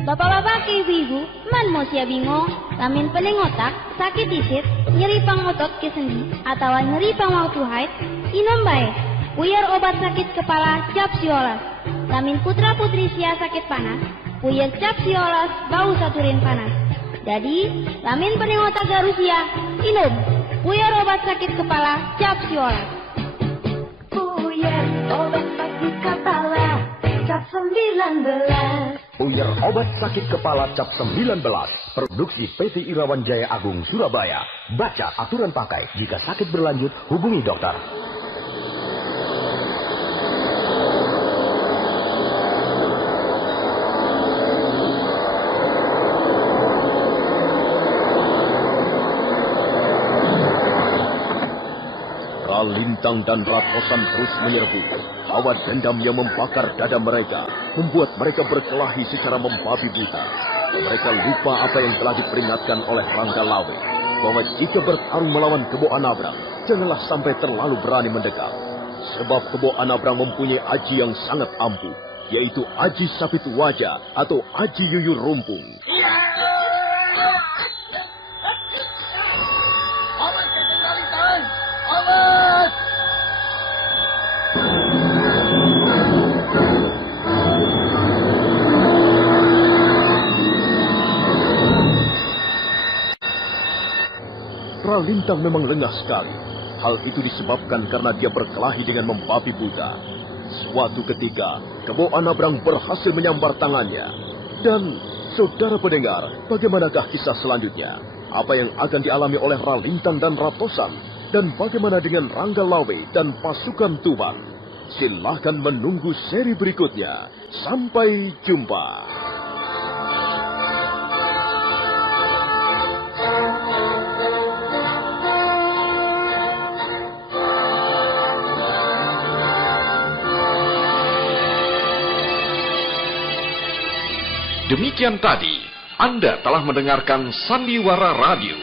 Bapak-bapak, ibu-ibu, man mau sia bingung, lamin pening otak, sakit disit, nyeri pang otot ke sendi, atau nyeri pang waktu haid, inom baik. Puyar obat sakit kepala cap siolas. Lamin putra-putri sia sakit panas, puyar cap siolas bau saturin panas. Jadi, lamin pening otak garusia, inom. Puyar obat sakit kepala cap siolas. Puyar obat sakit kepala cap 19. Puyar obat sakit kepala cap 19. Produksi PT Irawan Jaya Agung Surabaya. Baca aturan pakai. Jika sakit berlanjut, hubungi dokter. Ralintang dan Ratosan terus menyerbu. Hawa dendam yang membakar dada mereka membuat mereka berkelahi secara membabi buta. Mereka lupa apa yang telah diperingatkan oleh Rangga Lawe, bahwa jika bertarung melawan Kebo Anabrang, janganlah sampai terlalu berani mendekat. Sebab Kebo Anabrang mempunyai aji yang sangat ampuh, yaitu aji sapit wajah atau aji yuyur rumpung. Awas, Ralintang! Awas! Ralintang memang lengah sekali. Hal itu disebabkan karena dia berkelahi dengan membabi buta. Suatu ketika, Kebo Anabrang berhasil menyambar tangannya. Dan, saudara pendengar, bagaimanakah kisah selanjutnya? apa yang akan dialami oleh Ralintang dan Ratosan, dan bagaimana dengan Ranggalawe dan pasukan Tuban. Silahkan menunggu seri berikutnya. Sampai jumpa. Demikian tadi, Anda telah mendengarkan Sandiwara Radio,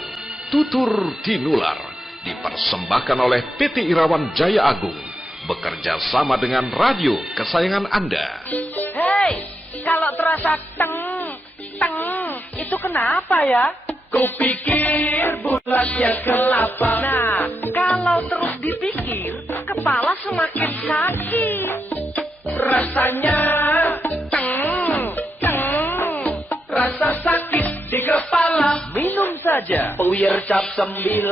Tutur Tinular, dipersembahkan oleh PT Irawan Jaya Agung, bekerja sama dengan radio kesayangan Anda. Hei, kalau terasa teng, itu kenapa ya? Kupikir bulatnya kelapa. Nah, kalau terus dipikir, kepala semakin sakit. Rasanya rasa sakit di kepala. Minum saja Puyer Cap 19.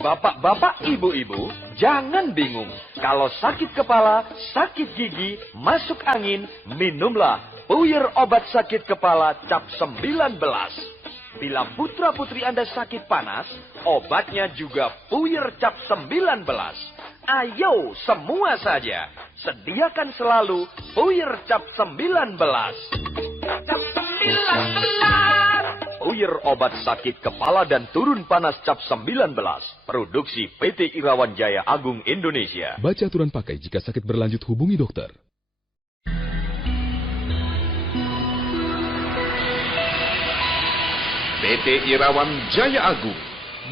Bapak-bapak, ibu-ibu, jangan bingung. Kalau sakit kepala, sakit gigi, masuk angin, minumlah Puyer obat sakit kepala Cap 19. Bila putra-putri Anda sakit panas, obatnya juga Puyer Cap 19. Ayo semua saja, sediakan selalu Puyer Cap 19. Cap 19. Puyer obat sakit kepala dan turun panas Cap 19. Produksi PT Irawan Jaya Agung Indonesia. Baca aturan pakai jika sakit berlanjut, hubungi dokter. PT Irawan Jaya Agung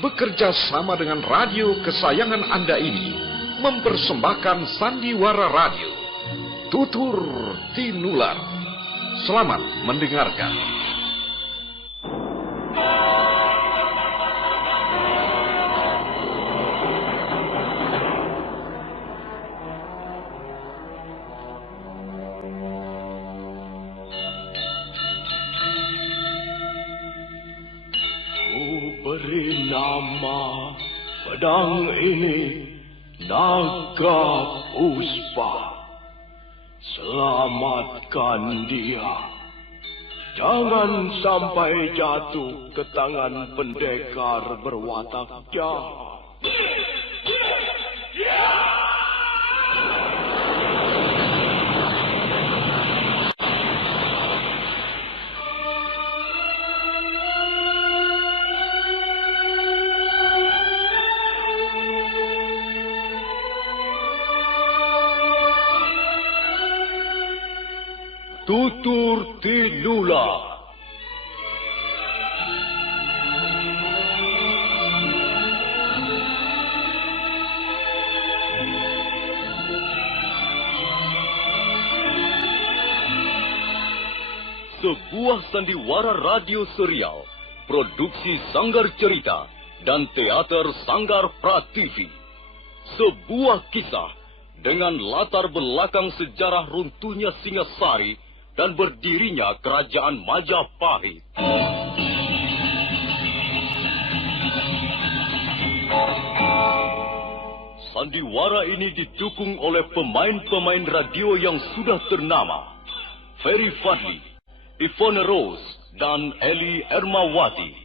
bekerja sama dengan radio kesayangan Anda ini mempersembahkan Sandiwara Radio, Tutur Tinular. Selamat mendengarkan. Beri nama pedang ini Naga Puspa. Selamatkan dia. Jangan sampai jatuh ke tangan pendekar berwatak jahat. Tutur Tinular. Sebuah sandiwara radio serial, produksi Sanggar Cerita dan Teater Sanggar Prativi. Sebuah kisah dengan latar belakang sejarah runtuhnya Singasari dan berdirinya Kerajaan Majapahit. Sandiwara ini didukung oleh pemain-pemain radio yang sudah ternama. Ferry Fadli, Ivone Rose, dan Eli Ermawati.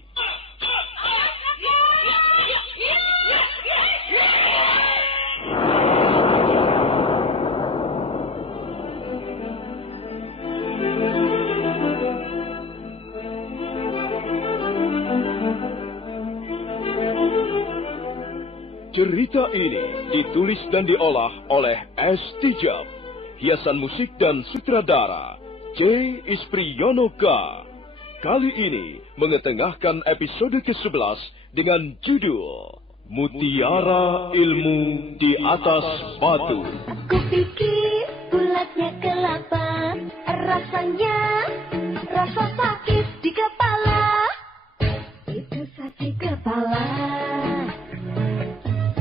Cerita ini ditulis dan diolah oleh S. Tijab, hiasan musik dan sutradara C. Ispriyonoka. Kali ini mengetengahkan episode ke-11 dengan judul Mutiara Ilmu di Atas Batu. Kupikir bulatnya kelapa, rasanya rasa sakit di kepala. Itu sakit kepala.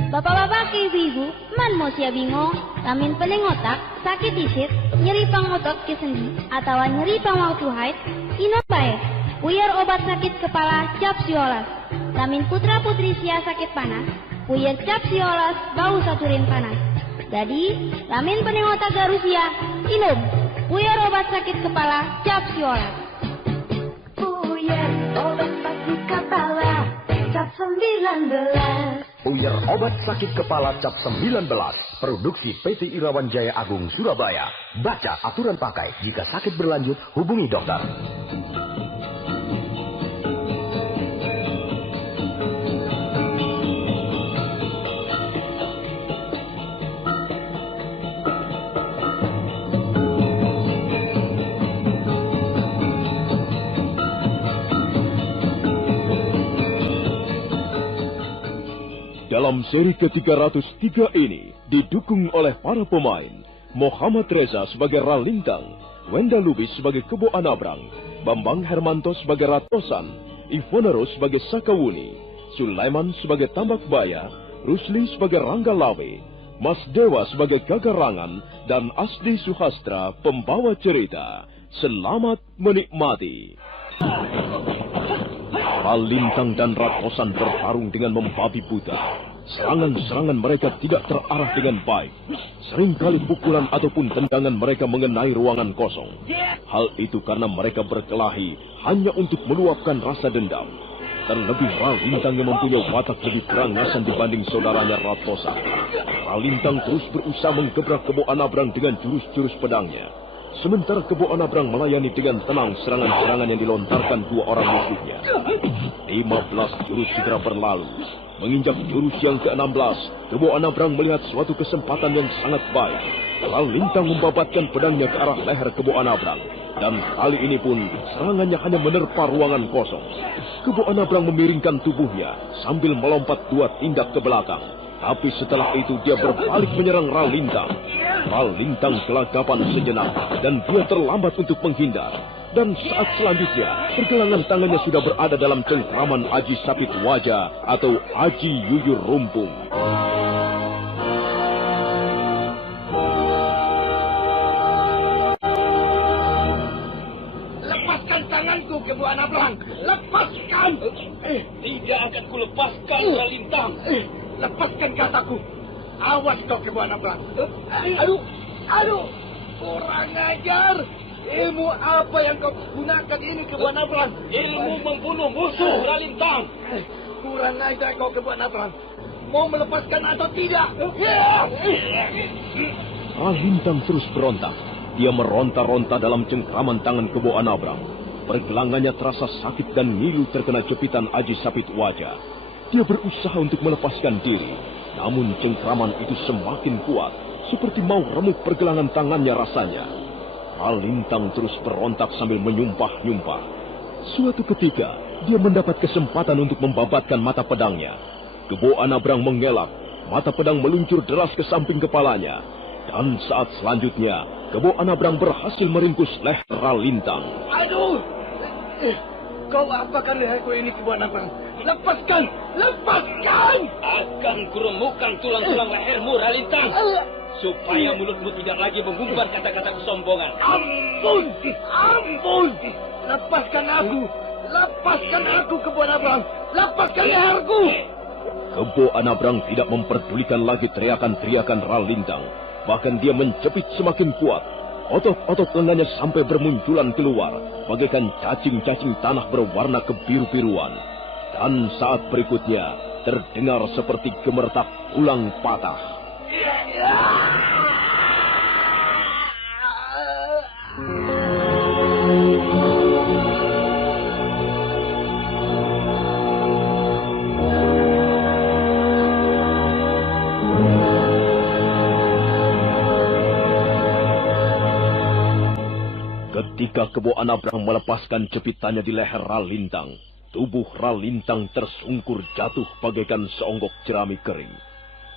Bapak-bapak, ibu-ibu, man mau sia bingung, lamin pening otak, sakit isit, nyeri pang otot ke sendi, atau nyeri pang waktu haid, inon bae, puyer obat sakit kepala Cap Siolas. Lamin putra-putri sia sakit panas, puyer Cap Siolas bau saturin panas. Jadi, lamin pening otak garusia, inum, puyer obat sakit kepala Cap Siolas. Puyer obat sakit kepala. 19. Puyer obat sakit kepala cap 19. Produksi PT Irawan Jaya Agung Surabaya. Baca aturan pakai. Jika sakit berlanjut, hubungi dokter. Dalam seri ke-303 ini didukung oleh para pemain Muhammad Reza sebagai Ralintang, Wenda Lubis sebagai Kebo Anabrang, Bambang Hermanto sebagai Ratosan, Ivonero sebagai Sakawuni, Sulaiman sebagai Tambak Baya, Rusli sebagai Rangga Lawe, Mas Dewa sebagai Gagarangan, dan Asdi Suhastra pembawa cerita. Selamat menikmati. Ralintang dan Ratosan bertarung dengan membabi buta. Serangan-serangan mereka tidak terarah dengan baik. Seringkali pukulan ataupun tendangan mereka mengenai ruangan kosong. Hal itu karena mereka berkelahi hanya untuk meluapkan rasa dendam. Terlebih Ralintang yang mempunyai watak lebih kerangasan dibanding saudaranya Ratosan. Ralintang terus berusaha menggebrak Kebo Anabrang dengan jurus-jurus pedangnya. Sementara Kebo Anabrang melayani dengan tenang serangan-serangan yang dilontarkan dua orang musuhnya. 15 jurus segera berlalu. Menginjak jurus yang ke-16, Kebo Anabrang melihat suatu kesempatan yang sangat baik. Ralintang membabatkan pedangnya ke arah leher Kebo Anabrang. Dan kali ini pun serangannya hanya menerpa ruangan kosong. Kebo Anabrang memiringkan tubuhnya sambil melompat 2 tindak ke belakang. Tapi setelah itu dia berbalik menyerang Ralintang. Ralintang kelagapan sejenak dan dia terlambat untuk menghindar. Dan saat selanjutnya, pergelangan tangannya sudah berada dalam cengkraman Aji Sapit Wajah atau Aji Yuyur Rumpung. Lepaskan tanganku, Kebo Anabrang. Lepaskan. Tidak akan kulepaskan, Ralintang. Lepaskan kataku. Awas kau, Kebo Anabrang. Aduh. Kurang ajar. Ilmu apa yang kau gunakan ini, Kebo Anabrang? Ilmu membunuh musuh, Ralintang. Kurang ajar kau, Kebo Anabrang. Mau melepaskan atau tidak? Ralintang terus berontak. Dia meronta-ronta dalam cengkraman tangan Kebo Anabrang. Pergelangannya terasa sakit dan ngilu terkena jepitan Aji Sapit Wajah. Dia berusaha untuk melepaskan diri. Namun cengkraman itu semakin kuat. Seperti mau remuk pergelangan tangannya rasanya. Ralintang terus berontak sambil menyumpah-nyumpah. Suatu ketika, dia mendapat kesempatan untuk membabatkan mata pedangnya. Kebo Anabrang mengelak. Mata pedang meluncur deras ke samping kepalanya. Dan saat selanjutnya, Kebo Anabrang berhasil meringkus leher Ralintang. Aduh! Kau apakan leherku ini, Kebo Anabrang? Lepaskan! Lepaskan! Akan kuremukkan tulang-tulang lehermu, Ralintang. Supaya mulutmu tidak lagi mengumbar kata-kata kesombongan. Ampun! Ampun! Lepaskan aku! Lepaskan aku, Kebo Anabrang! Lepaskan leherku! Kebo Anabrang tidak memperdulikan lagi teriakan-teriakan Ralintang. Bahkan dia menjepit semakin kuat. Otot-otot lengannya sampai bermunculan keluar, bagaikan cacing-cacing tanah berwarna kebiru-biruan. Dan saat berikutnya, terdengar seperti gemertak tulang patah. Ketika Kebo Anabrang melepaskan jepitannya di leher Ralintang, tubuh Ralintang tersungkur jatuh bagaikan seonggok jerami kering.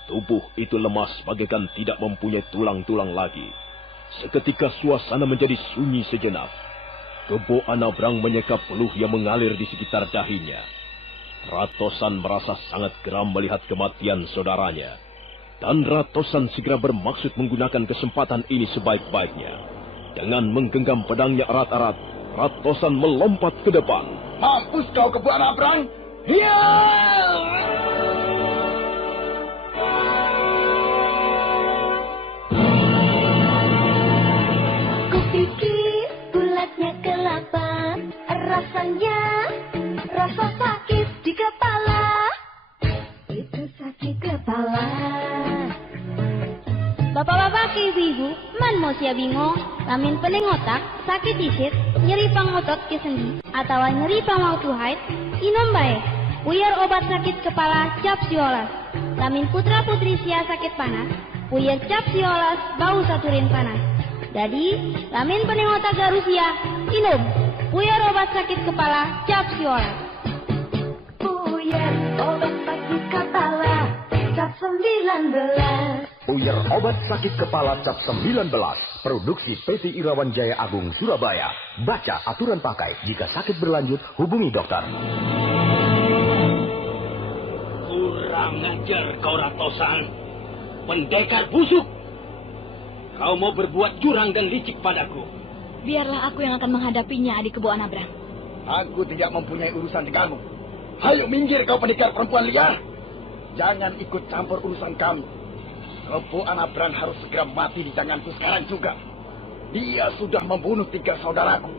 Tubuh itu lemas bagaikan tidak mempunyai tulang-tulang lagi. Seketika suasana menjadi sunyi sejenak. Kebo Anabrang menyeka peluh yang mengalir di sekitar dahinya. Ratosan merasa sangat geram melihat kematian saudaranya. Dan Ratosan segera bermaksud menggunakan kesempatan ini sebaik-baiknya. Dengan menggenggam pedangnya erat-erat, Ratosan melompat ke depan. Mampus kau, Kebo Anabrang! Hiya! Kupikir bulatnya kelapa, rasanya rasa sakit di kepala. man mosia bingung, lamin pening otak, sakit isit, nyeri pangotot ke sendi, atau nyeri pangwaktu haid, inom bae. Puyer obat sakit kepala cap siolas. Lamin putra putri sia sakit panas, puyer cap siolas bau saturin panas. Jadi, lamin pening otak garusia, inom. Puyer obat sakit kepala cap siolas. Puyer obat sakit kepala cap 19. Puyer obat sakit kepala cap 19. Produksi PT Irawan Jaya Agung Surabaya. Baca aturan pakai. Jika sakit berlanjut, hubungi dokter. Kurang ajar kau Ratosan. Pendekar busuk. Kau mau berbuat curang dan licik padaku. Biarlah aku yang akan menghadapinya, adik Kebo Anabrang. Aku tidak mempunyai urusan denganmu. Ayo minggir kau pendekar perempuan liar. Jangan ikut campur urusan kami. Kebo Anabrang harus segera mati di tanganku sekarang juga. Dia sudah membunuh 3 saudaraku.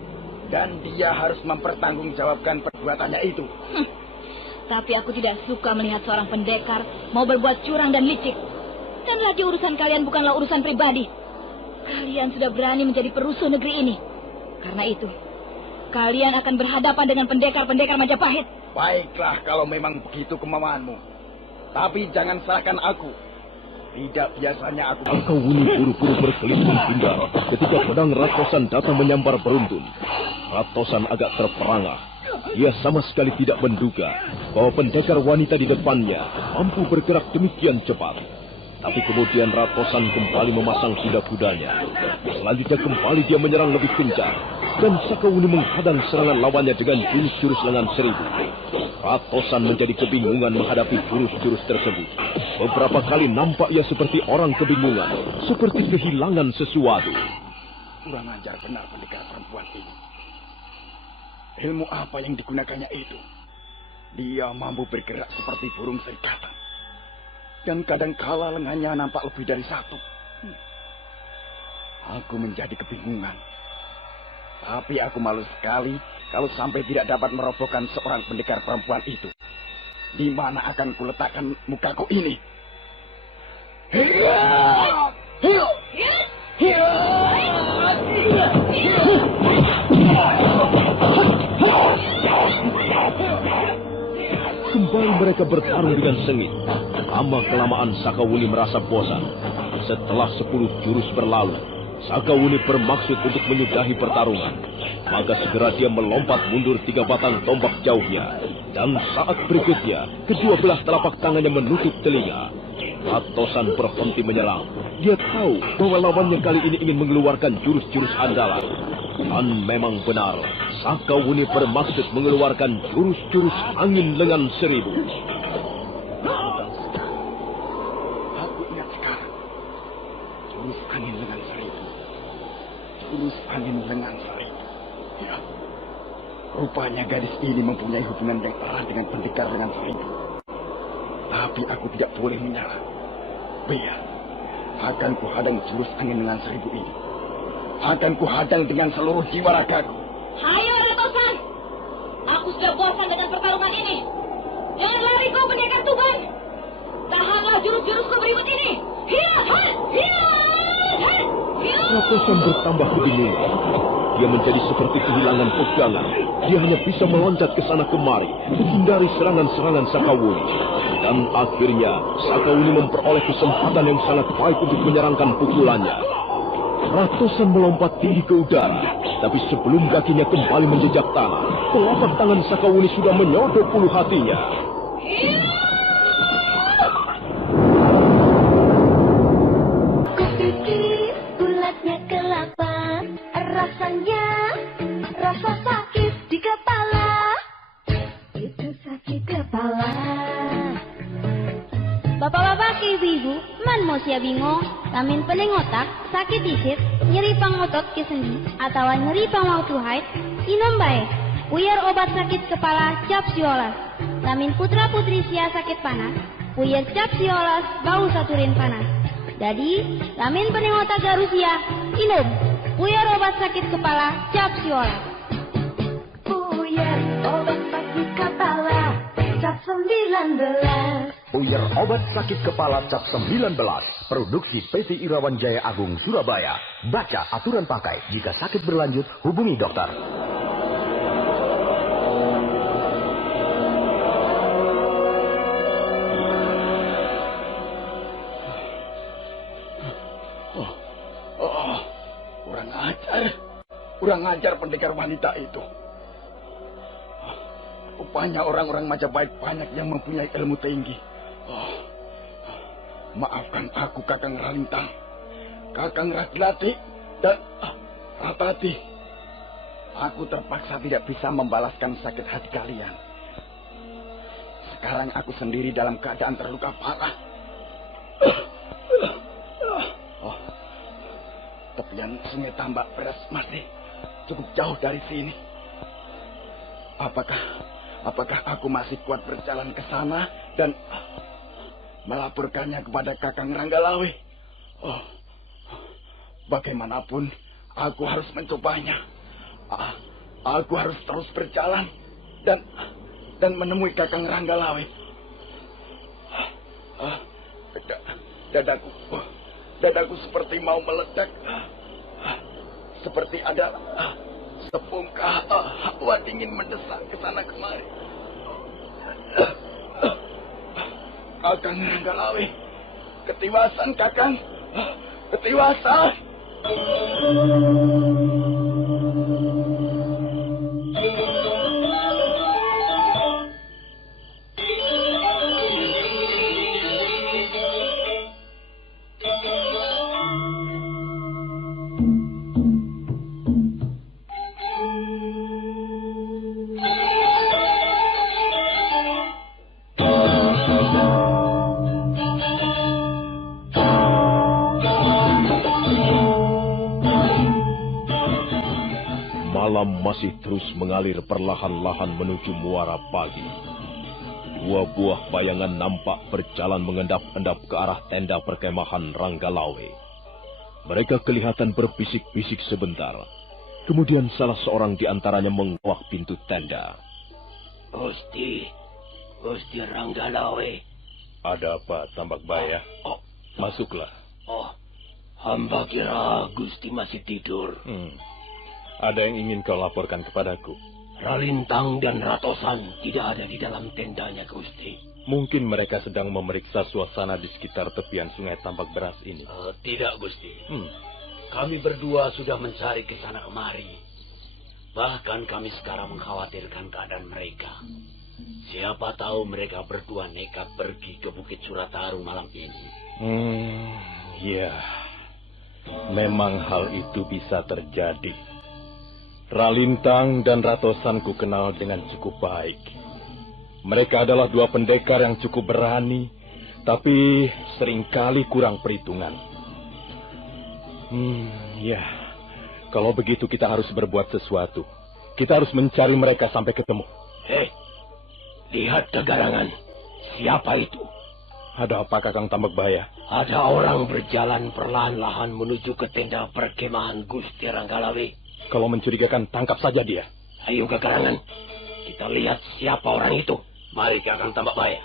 Dan dia harus mempertanggungjawabkan perbuatannya itu. Tapi aku tidak suka melihat seorang pendekar mau berbuat curang dan licik. Dan lagi urusan kalian bukanlah urusan pribadi. Kalian sudah berani menjadi perusuh negeri ini. Karena itu, kalian akan berhadapan dengan pendekar-pendekar Majapahit. Baiklah kalau memang begitu kemauanmu. Tapi jangan salahkan aku. Tidak biasanya aku... Sakawuni buru-buru berkelinding hindar ketika pedang Ratosan datang menyambar beruntun. Ratosan agak terperangah. Dia sama sekali tidak menduga bahwa pendekar wanita di depannya mampu bergerak demikian cepat. Tapi kemudian Ratosan kembali memasang kuda-kudanya. Selanjutnya kembali dia menyerang lebih kencang. Dan Sakawuni menghadang serangan lawannya dengan jurus-jurus lengan seribu. Ratosan menjadi kebingungan menghadapi jurus-jurus tersebut. Beberapa kali nampak ia seperti orang kebingungan, seperti kehilangan sesuatu. Kurang ajar benar pendekar perempuan ini. Ilmu apa yang digunakannya itu? Dia mampu bergerak seperti burung serigala. Dan kadangkala lengannya nampak lebih dari 1. Aku menjadi kebingungan. Tapi aku malu sekali kalau sampai tidak dapat merobohkan seorang pendekar perempuan itu. Di mana akan kuletakkan mukaku ini? Kembali mereka bertarung dengan sengit. Lama-kelamaan Sakawuni merasa bosan. Setelah 10 jurus berlalu, Sakawuni bermaksud untuk menyudahi pertarungan. Maka segera dia melompat mundur 3 batang tombak jauhnya. Dan saat berikutnya, kedua belah telapak tangannya menutup telinga. Ratosan berhenti menyerang. Dia tahu bahwa lawannya kali ini ingin mengeluarkan jurus-jurus andalan. Dan memang benar, Sakawuni bermaksud mengeluarkan jurus-jurus angin lengan seribu. Aku ingat sekarang. Jurus angin lengan seribu. Jurus angin lengan seribu. Ya. Rupanya gadis ini mempunyai hubungan yang erat dengan pendekar lengan seribu. Tapi aku tidak boleh menyerah. Biar. Akan kuhadang jurus angin lengan seribu ini. Akan kuhadang dengan seluruh jiwa ragaku. Hayo Ratosan! Aku sudah bosan dengan pertarungan ini. Jangan lari kau pendekar Tuban. Tahanlah jurus-jurusku berikut ini. Ratosan bertambah kebingungan. Dia menjadi seperti kehilangan pegangan. Dia hanya bisa meloncat ke sana kemari, menghindari serangan-serangan Sakawuni. Dan akhirnya, Sakawuni memperoleh kesempatan yang sangat baik untuk menyerangkan pukulannya. Ratosan melompat tinggi ke udara, tapi sebelum kakinya kembali menjejak tanah, telapak tangan Sakawuni sudah menyodok ulu hatinya. Kupikir bulatnya kelapa, rasanya rasa sakit di kepala. Itu sakit kepala. Bapak-bapak, ibu-ibu, man mosia bingung, lamin pening otak, sakit isit, nyeri pangotot ke sendi, atau nyeri pangwaktu haid, inom bae. Puyer obat sakit kepala cap siolas. Lamin putra putri sia sakit panas, puyer cap siolas bau saturin panas. Jadi, lamin pening otak garusia, inom. Puyer obat sakit kepala cap siolas. Puyer obat sakit kepala cap 19. Puyer obat sakit kepala cap 19. Produksi PT Irawan Jaya Agung Surabaya. Baca aturan pakai. Jika sakit berlanjut, hubungi dokter. Kurang ajar pendekar wanita itu. Rupanya orang-orang Majapahit banyak yang mempunyai ilmu tinggi. Maafkan aku, Kakang Ralintang, Kakang Raglati, dan Ratati. Aku terpaksa tidak bisa membalaskan sakit hati kalian. Sekarang aku sendiri dalam keadaan terluka parah. Tepian Sungai Tambak Beras masih cukup jauh dari sini. Apakah aku masih kuat berjalan ke sana dan melaporkannya kepada Kakang Ranggalawe? Bagaimanapun aku harus mencobanya. Aku harus terus berjalan dan menemui Kakang Ranggalawe. Dadaku seperti mau meledak. Seperti ada sepungkah hawa dingin mendesak ke sana kemari. Kakang Ranggalawe, ketiwasan Kakang, ketiwasan. Malam masih terus mengalir perlahan-lahan menuju muara pagi. Dua buah bayangan nampak berjalan mengendap-endap ke arah tenda perkemahan Ranggalawe. Mereka kelihatan berbisik-bisik sebentar. Kemudian salah seorang di antaranya menguak pintu tenda. Gusti Ranggalawe. Ada apa, Tambak Baya? Masuklah. Hamba kira Gusti masih tidur. Ada yang ingin kau laporkan kepadaku? Ralintang dan Ratosan tidak ada di dalam tendanya, Gusti. Mungkin mereka sedang memeriksa suasana di sekitar tepian Sungai Tambak Beras ini. Tidak, Gusti. Kami berdua sudah mencari ke sana kemari. Bahkan kami sekarang mengkhawatirkan keadaan mereka. Siapa tahu mereka berdua nekat pergi ke Bukit Surataru malam ini. Ya, memang hal itu bisa terjadi. Ralintang dan Ratosan ku kenal dengan cukup baik. Mereka adalah dua pendekar yang cukup berani, tapi seringkali kurang perhitungan. Ya, kalau begitu kita harus berbuat sesuatu. Kita harus mencari mereka sampai ketemu. Lihat ke garangan. Siapa itu? Ada apa, Kakang Tambak Baya? Ada orang berjalan perlahan-lahan menuju ke tenda perkemahan Gusti Ranggalawe. Kalau mencurigakan, tangkap saja dia. Ayo ke garangan. Kita lihat siapa orang itu. Mari, Kakang Tambak Baya.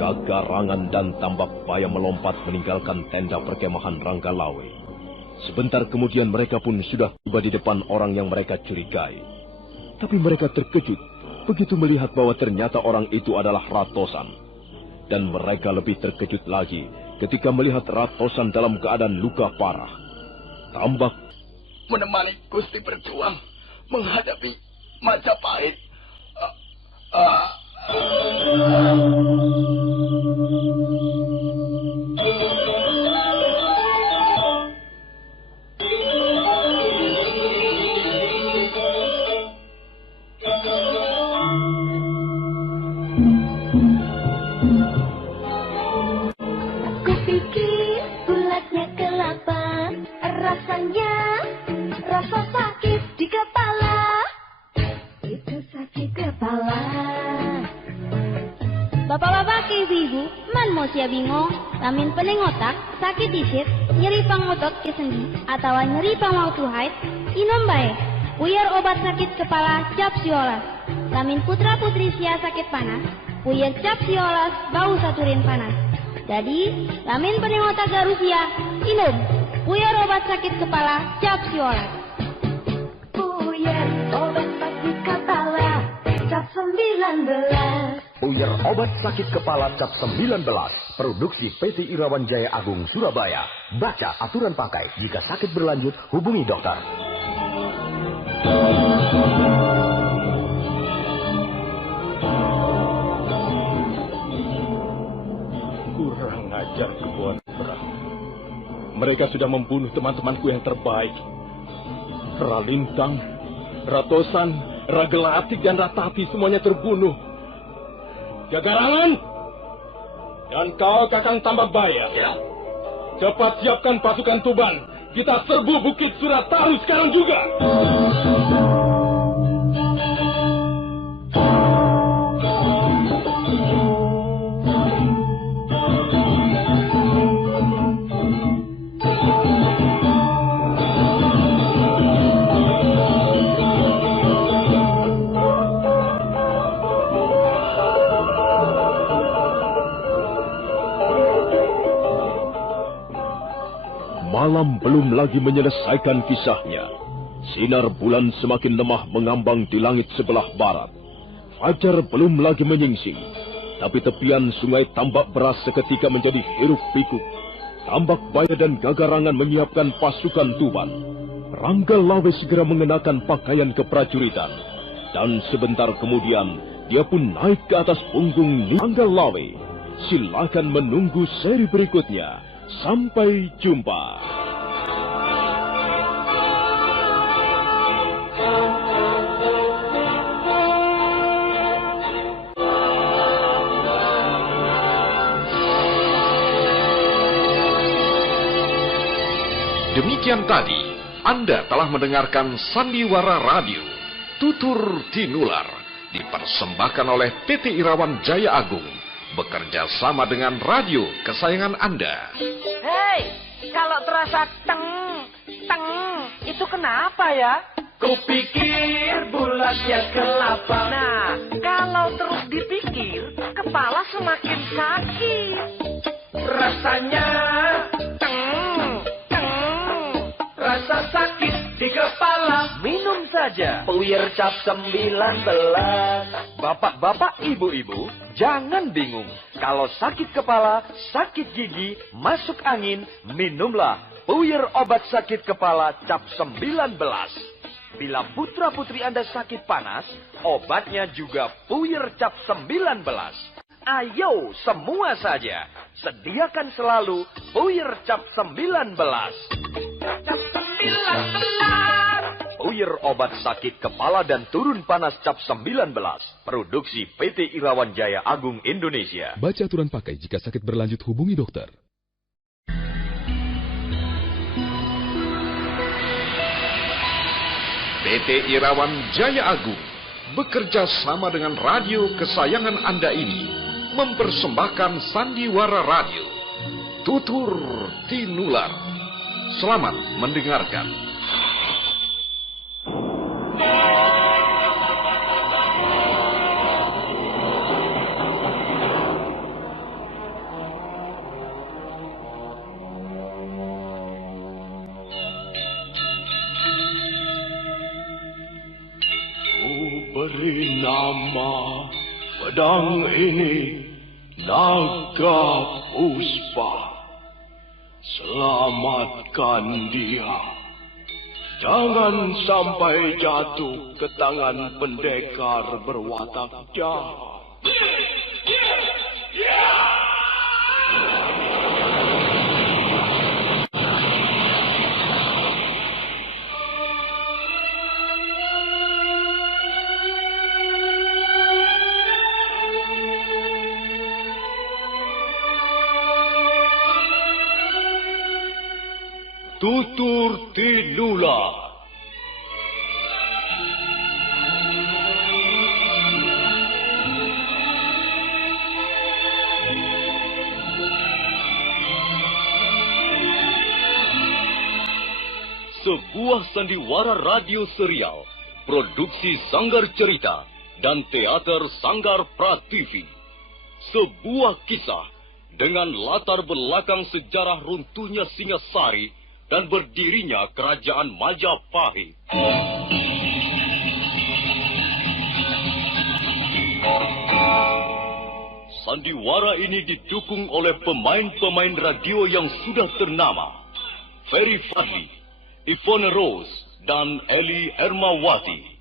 Gagarangan dan Tambak Baya melompat meninggalkan tenda perkemahan Ranggalawe. Sebentar kemudian mereka pun sudah tiba di depan orang yang mereka curigai. Tapi mereka terkejut begitu melihat bahwa ternyata orang itu adalah Ratosan. Dan mereka lebih terkejut lagi ketika melihat Ratosan dalam keadaan luka parah. Tambak menemani Gusti berjuang menghadapi Majapahit. Kupikir bulatnya kelapa, rasanya rasa sakit di kepala. Itu sakit mosia bingung, lamin pening otak, sakit isit, nyeri pangotot ke sendi, atau nyeri pangwaktu haid, inom bae. Puyer obat sakit kepala cap siolas. Lamin putra putri sia sakit panas, puyer cap siolas bau saturin panas. Jadi, lamin pening otak garusia, inom. Puyer obat sakit kepala cap siolas. Puyer obat sakit kepala cap 19. Puyer obat sakit kepala cap 19. Produksi PT Irawan Jaya Agung Surabaya. Baca aturan pakai. Jika sakit berlanjut, hubungi dokter. Kurang ajar kebuan perang. Mereka sudah membunuh teman-temanku yang terbaik. Ralintang, Ratosan, Ragelatik, dan Ratati semuanya terbunuh. Jagarangan! Dan kau Kakang Tambakbaya. Ya. Cepat siapkan pasukan Tuban. Kita serbu Bukit Surataru sekarang juga. Malam belum lagi menyelesaikan kisahnya. Sinar bulan semakin lemah mengambang di langit sebelah barat. Fajar belum lagi menyingsing. Tapi tepian sungai Tambak Beras seketika menjadi hiruk-pikuk. Tambakbaya dan Gagarangan menyiapkan pasukan Tuban. Ranggalawe segera mengenakan pakaian keprajuritan. Dan sebentar kemudian, dia pun naik ke atas punggung Ranggalawe. Silakan menunggu seri berikutnya. Sampai jumpa. Demikian tadi, Anda telah mendengarkan Sandiwara Radio, Tutur Tinular, dipersembahkan oleh PT Irawan Jaya Agung, bekerja sama dengan radio kesayangan Anda. Hei, kalau terasa teng, itu kenapa ya? Kupikir bulatnya kelapa. Nah, kalau terus dipikir, kepala semakin sakit. Rasanya rasa sakit di kepala. Minum saja Puyer cap 19. Bapak-bapak, ibu-ibu, jangan bingung. Kalau sakit kepala, sakit gigi, masuk angin, minumlah Puyer obat sakit kepala cap 19. Bila putra-putri Anda sakit panas, obatnya juga Puyer cap 19. Ayo, semua saja. Sediakan selalu Puyer cap 19. Cap 19. Puyer obat sakit kepala dan turun panas cap 19. Produksi PT Irawan Jaya Agung Indonesia. Baca aturan pakai jika sakit berlanjut, hubungi dokter. PT Irawan Jaya Agung bekerja sama dengan radio kesayangan Anda ini mempersembahkan Sandiwara Radio, Tutur Tinular. Selamat mendengarkan. Beri nama pedang ini Naga Puspa. Selamatkan dia. Jangan sampai jatuh ke tangan pendekar berwatak jahat. Tutur Tinular. sebuah sandiwara radio serial, produksi Sanggar Cerita dan Teater Sanggar Prativi. Sebuah kisah dengan latar belakang sejarah runtuhnya Singasari dan berdirinya Kerajaan Majapahit. Sandiwara ini didukung oleh pemain-pemain radio yang sudah ternama, Ferry Fadli, Ivone Rose, dan Eli Ermawati.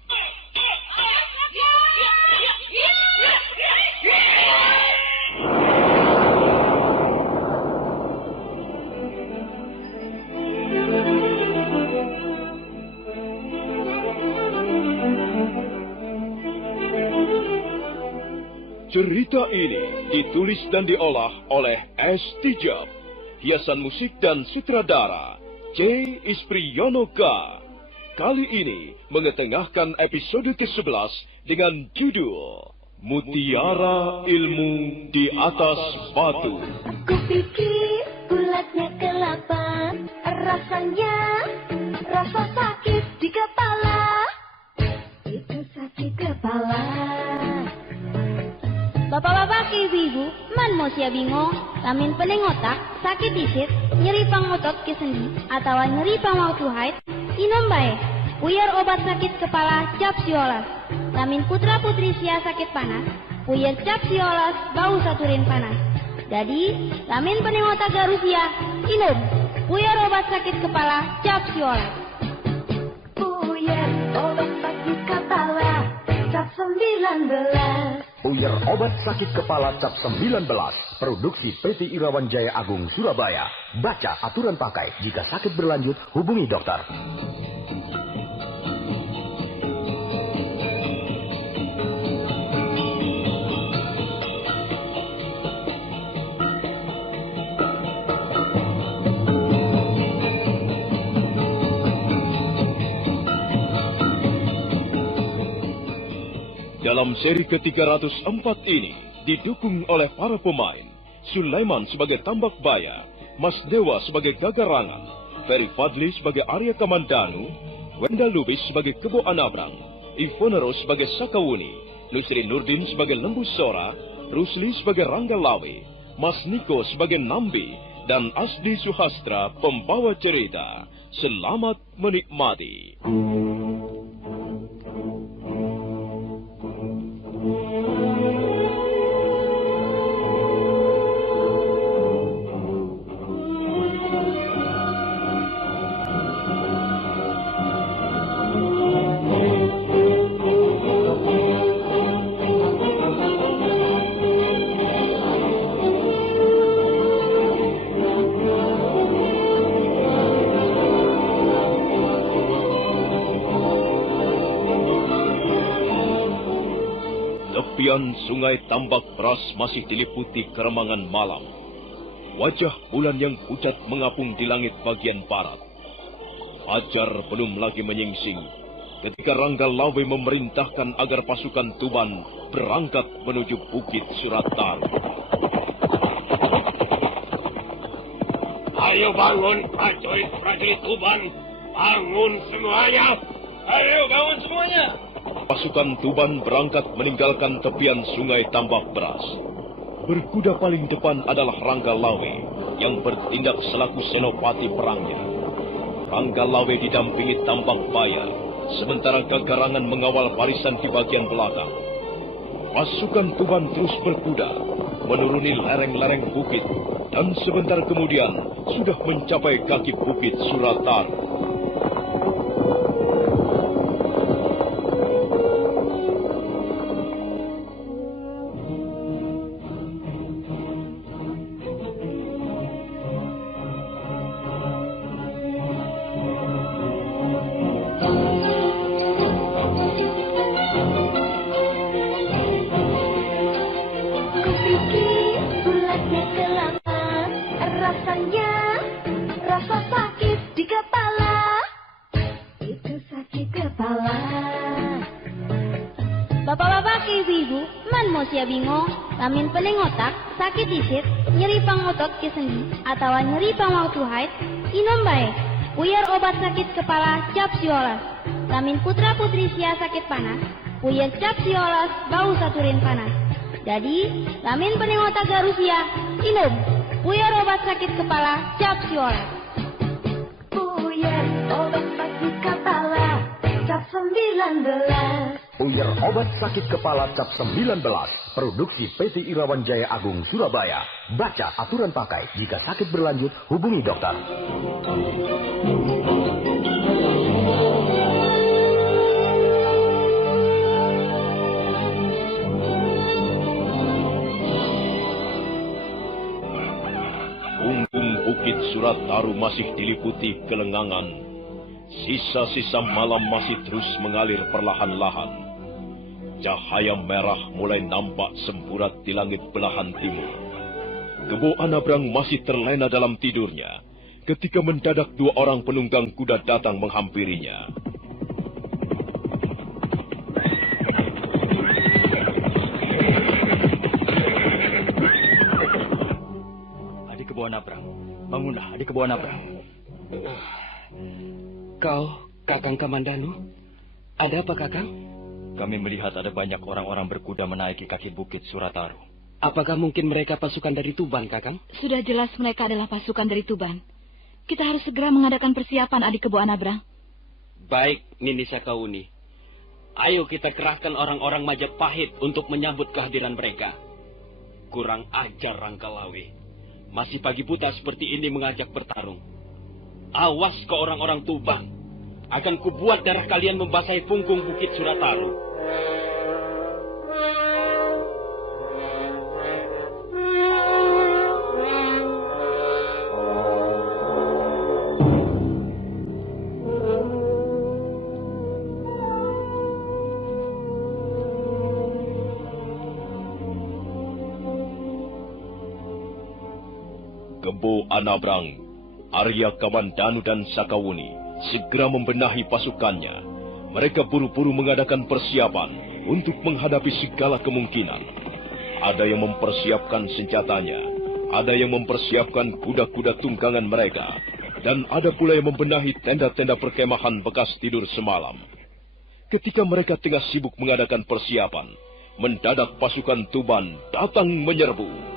Cerita ini ditulis dan diolah oleh S. Tijab, hiasan musik dan sutradara C. Ispriyonoka. Kali ini mengetengahkan episode ke-11 dengan judul Mutiara Ilmu di Atas Batu. Kupikir bulatnya kelapa, rasanya rasa sakit di kepala. Itu sakit kepala. Bapak-bapak, ibu-ibu, man mo siya bingung, lamin pening otak, sakit isit, nyeri pangotot ke sendi, atau nyeri pangwatu haid, inom bae, puyar obat sakit kepala cap siolas. Lamin putra-putri sia sakit panas, puyar cap siolas bau saturin panas. Jadi, lamin pening otak garusia, inom, puyar obat sakit kepala cap siolas. Puyar obat sakit kepala cap 19. Puyer obat sakit kepala cap 19, produksi PT Irawan Jaya Agung Surabaya. Baca aturan pakai, jika sakit berlanjut hubungi dokter. Dalam seri ke-304 ini didukung oleh para pemain Sulaiman sebagai Tambak Baya, Mas Dewa sebagai Gagarangan, Ferry Fadli sebagai Arya Kamandanu, Wenda Lubis sebagai Kebo Anabrang, Ivone Rose sebagai Sakawuni, Nusri Nurdin sebagai Lembu Sora, Rusli sebagai Rangga Lawe, Mas Niko sebagai Nambi, dan Asdi Suhastra pembawa cerita. Selamat menikmati. Tepian sungai Tambak Beras masih diliputi keremangan malam. Wajah bulan yang pucat mengapung di langit bagian barat. Fajar belum lagi menyingsing ketika Rangga Lawe memerintahkan agar pasukan Tuban berangkat menuju Bukit Suratar. Ayo bangun prajurit Tuban, bangun semuanya. Ayo bangun semuanya. Pasukan Tuban berangkat meninggalkan tepian sungai Tambak Beras. Berkuda paling depan adalah Rangga Lawe yang bertindak selaku senopati perangnya. Rangga Lawe didampingi Tambak Baya, sementara Gagarangan mengawal barisan di bagian belakang. Pasukan Tuban terus berkuda, menuruni lereng-lereng bukit, dan sebentar kemudian sudah mencapai kaki Bukit Suratar. Bapak-bapak, ibu-ibu, man mo siya bingung, lamin pening otak, sakit isit, nyeri pangotot ke sendi, atau nyeri pangwatu haid, inom bae, Puyer obat sakit kepala Capsiolas. Lamin putra putri sia sakit panas, puyer Capsiolas bau saturin panas. Jadi, lamin penengota garusia, inum puyer obat sakit kepala Capsiolas. Puyer obat sakit kepala Cap 19. Puyer obat sakit kepala Cap 19. Produksi PT Irawan Jaya Agung Surabaya. Baca aturan pakai. Jika sakit berlanjut, hubungi dokter. Punggung Bukit Surataru masih diliputi kelengangan. Sisa-sisa malam masih terus mengalir perlahan-lahan. Cahaya merah mulai nampak semburat di langit belahan timur. Kebo Anabrang masih terlena dalam tidurnya ketika mendadak dua orang penunggang kuda datang menghampirinya. Adik Kebo Anabrang, bangunlah Adik Kebo Anabrang. Kau, Kakang Kamandanu? Ada apa, Kakang? Kami melihat ada banyak orang-orang berkuda menaiki kaki bukit Surataru. Apakah mungkin mereka pasukan dari Tuban, Kakang? Sudah jelas mereka adalah pasukan dari Tuban. Kita harus segera mengadakan persiapan Adik Kebo Anabrang. Baik, Nini Sakauni. Ayo kita kerahkan orang-orang Majapahit untuk menyambut kehadiran mereka. Kurang ajar Rangkalawi. Masih pagi buta seperti ini mengajak bertarung. Awas ke orang-orang Tuban. Akan kubuat darah kalian membasahi punggung bukit Surataru. Kebo Anabrang, Arya Kamandanu dan Sakawuni segera membenahi pasukannya. Mereka buru-buru mengadakan persiapan untuk menghadapi segala kemungkinan. Ada yang mempersiapkan senjatanya, ada yang mempersiapkan kuda-kuda tunggangan mereka, dan ada pula yang membenahi tenda-tenda perkemahan bekas tidur semalam. Ketika mereka tengah sibuk mengadakan persiapan, mendadak pasukan Tuban datang menyerbu.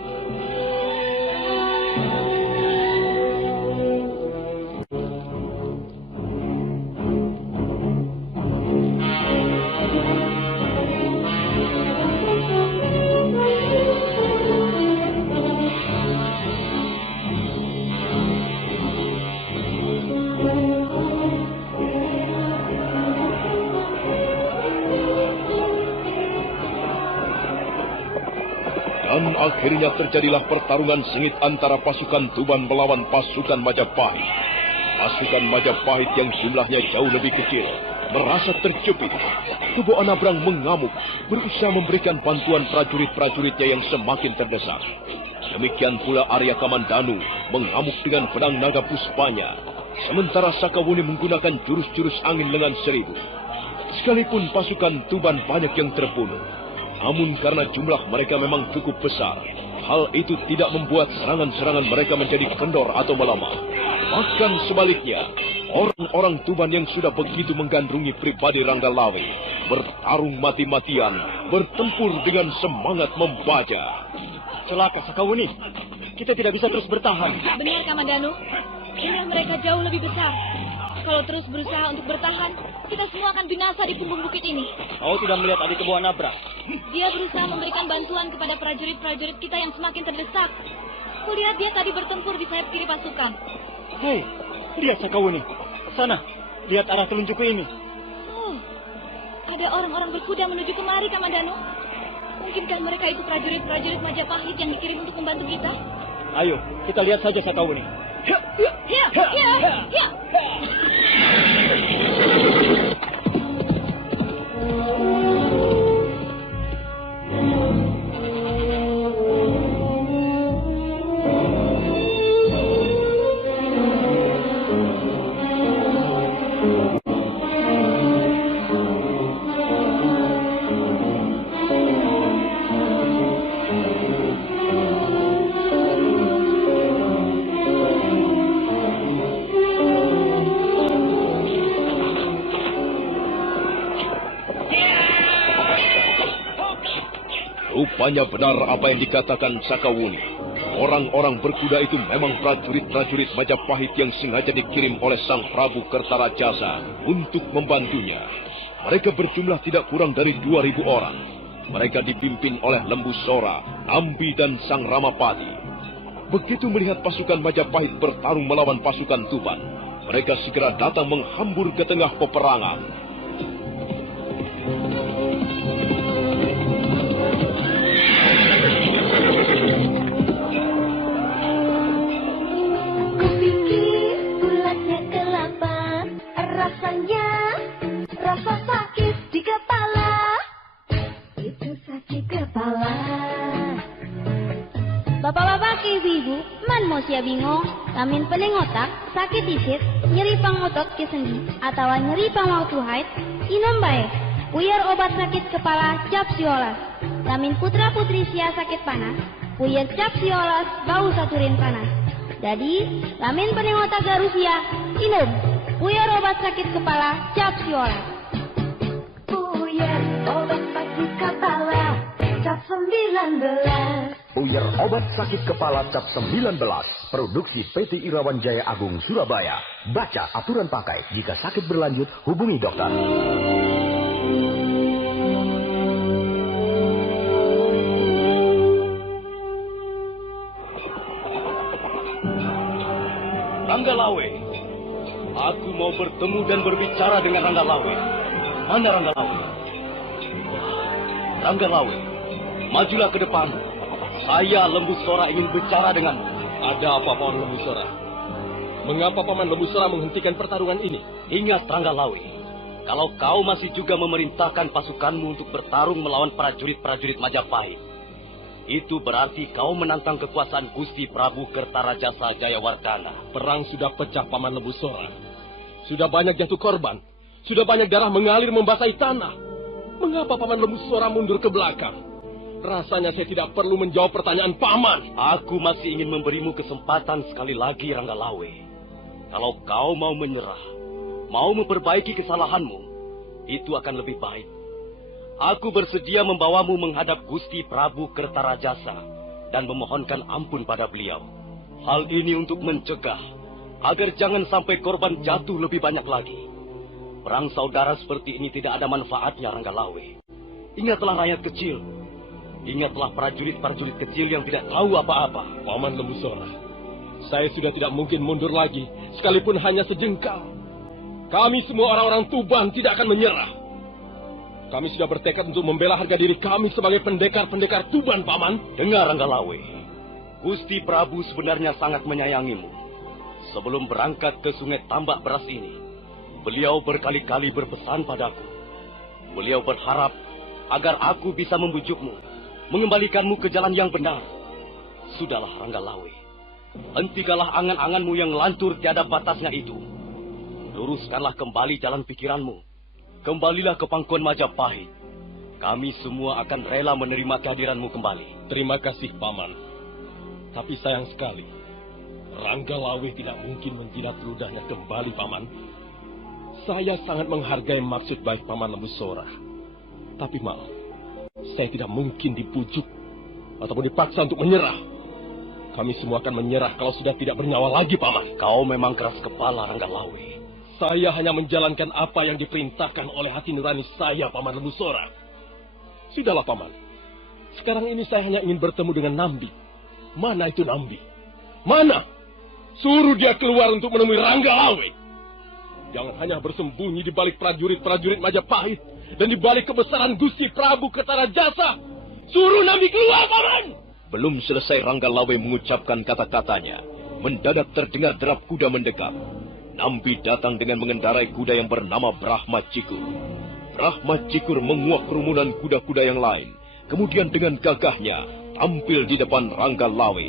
Dan akhirnya terjadilah pertarungan sengit antara pasukan Tuban melawan pasukan Majapahit. Pasukan Majapahit yang jumlahnya jauh lebih kecil merasa terjepit. Kebo Anabrang mengamuk, berusaha memberikan bantuan prajurit-prajuritnya yang semakin terdesak. Demikian pula Arya Kamandanu mengamuk dengan pedang naga puspanya, sementara Sakawuni menggunakan jurus-jurus angin lengan seribu. Sekalipun pasukan Tuban banyak yang terbunuh, namun karena jumlah mereka memang cukup besar, hal itu tidak membuat serangan-serangan mereka menjadi kendor atau melemah. Bahkan sebaliknya, orang-orang Tuban yang sudah begitu menggandrungi pribadi Ranggalawe bertarung mati-matian, bertempur dengan semangat membaja. Celaka Sakawuni, kita tidak bisa terus bertahan. Benar Kamandanu, jumlah mereka jauh lebih besar. Kalau terus berusaha untuk bertahan, kita semua akan binasa di punggung bukit ini. Kau tidak melihat Adik Kebo Anabrang? Dia berusaha memberikan bantuan kepada prajurit-prajurit kita yang semakin terdesak. Kulihat dia tadi bertempur di sayap kiri pasukan. Hei, lihat Sakawuni. Sana, lihat arah telunjukku ini. Oh, ada orang-orang berkuda menuju kemari, Kamandanu. Mungkinkah mereka itu prajurit-prajurit Majapahit yang dikirim untuk membantu kita? Ayo, kita lihat saja Sakawuni. Ya, ya, ya, ya. Rupanya benar apa yang dikatakan Sakawuni. Orang-orang berkuda itu memang prajurit-prajurit Majapahit yang sengaja dikirim oleh Sang Prabu Kertarajasa untuk membantunya. Mereka berjumlah tidak kurang dari 2.000 orang. Mereka dipimpin oleh Lembu Sora, Nambi, dan Sang Ramapati. Begitu melihat pasukan Majapahit bertarung melawan pasukan Tuban, mereka segera datang menghambur ke tengah peperangan. Kupikir bulatnya kelapa, rasanya rasa sakit di kepala. Itu sakit kepala. Bapak-bapak, ibu-ibu, man mau sia bingung, lamin pening otak, sakit isit, nyeri pangotot ke sendi, atau nyeri pangwaktu haid, inom bae. Puyer obat sakit kepala cap siolas. Lamin putra-putri sia sakit panas, puyer cap siolas bau saturin panas. Jadi, lamin pening otak garusia, inom. Puyer obat sakit kepala cap siolas. Puyer obat sakit kepala cap 19. Puyer obat sakit kepala cap 19. Produksi PT Irawan Jaya Agung Surabaya. Baca aturan pakai. Jika sakit berlanjut, hubungi dokter. Ranggalawe, aku mau bertemu dan berbicara dengan Ranggalawe. Mana Ranggalawe? Ranggalawe, majulah ke depan. Saya Lembu Sora ingin bicara denganmu. Ada apa, Paman Lembu Sora? Mengapa Paman Lembu Sora menghentikan pertarungan ini? Ingat, Ranggalawe, kalau kau masih juga memerintahkan pasukanmu untuk bertarung melawan prajurit-prajurit Majapahit, itu berarti kau menantang kekuasaan Gusti Prabu Kertarajasa Jayawardhana. Perang sudah pecah, Paman Lembu Sora. Sudah banyak jatuh korban. Sudah banyak darah mengalir membasahi tanah. Mengapa Paman Lembu Sora mundur ke belakang? Rasanya saya tidak perlu menjawab pertanyaan Paman. Aku masih ingin memberimu kesempatan sekali lagi, Ranggalawe. Kalau kau mau menyerah, mau memperbaiki kesalahanmu, itu akan lebih baik. Aku bersedia membawamu menghadap Gusti Prabu Kertarajasa dan memohonkan ampun pada beliau. Hal ini untuk mencegah agar jangan sampai korban jatuh lebih banyak lagi. Perang saudara seperti ini tidak ada manfaatnya, Ranggalawe. Ingatlah rakyat kecil. Ingatlah prajurit-prajurit kecil yang tidak tahu apa-apa. Paman Lembu Sora, saya sudah tidak mungkin mundur lagi, sekalipun hanya sejengkal. Kami semua orang-orang Tuban tidak akan menyerah. Kami sudah bertekad untuk membela harga diri kami sebagai pendekar-pendekar Tuban, Paman. Dengar, Ranggalawe. Gusti Prabu sebenarnya sangat menyayangimu. Sebelum berangkat ke Sungai Tambak Beras ini, beliau berkali-kali berpesan padaku. Beliau berharap agar aku bisa membujukmu, mengembalikanmu ke jalan yang benar. Sudahlah, Ranggalawe. Hentikanlah angan-anganmu yang lantur tiada batasnya itu. Luruskanlah kembali jalan pikiranmu. Kembalilah ke pangkuan Majapahit. Kami semua akan rela menerima kehadiranmu kembali. Terima kasih, Paman. Tapi sayang sekali, Ranggalawe tidak mungkin menjilat ludahnya kembali, Paman. Saya sangat menghargai maksud baik Paman Lembu Sora. Tapi maaf, saya tidak mungkin dibujuk ataupun dipaksa untuk menyerah. Kami semua akan menyerah kalau sudah tidak bernyawa lagi, Paman. Kau memang keras kepala, Ranggalawe. Saya hanya menjalankan apa yang diperintahkan oleh hati nurani saya, Paman Lembu Sora. Sudahlah, Paman. Sekarang ini saya hanya ingin bertemu dengan Nambi. Mana itu Nambi? Mana? Suruh dia keluar untuk menemui Ranggalawe. Jangan hanya bersembunyi di balik prajurit-prajurit Majapahit dan di balik kebesaran Gusti Prabu Kertarajasa. Suruh Nambi keluar, Paman! Belum selesai Ranggalawe mengucapkan kata-katanya, mendadak terdengar derap kuda mendekat. Nambi datang dengan mengendarai kuda yang bernama Brahma Cikur. Brahma Cikur menguak kerumunan kuda-kuda yang lain. Kemudian dengan gagahnya tampil di depan Ranggalawe.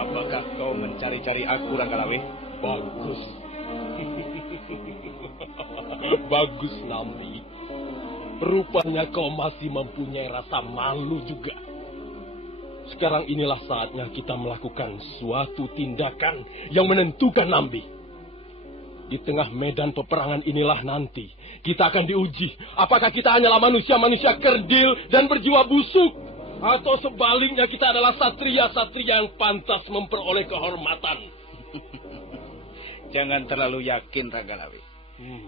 Apakah kau mencari-cari aku, Ranggalawe? Bagus. Bagus, Nambi. Rupanya kau masih mempunyai rasa malu juga. Sekarang inilah saatnya kita melakukan suatu tindakan yang menentukan, Nambi. Di tengah medan peperangan inilah nanti kita akan diuji. Apakah kita hanyalah manusia-manusia kerdil dan berjiwa busuk, atau sebaliknya kita adalah satria-satria yang pantas memperoleh kehormatan. Jangan terlalu yakin, Ranggalawe.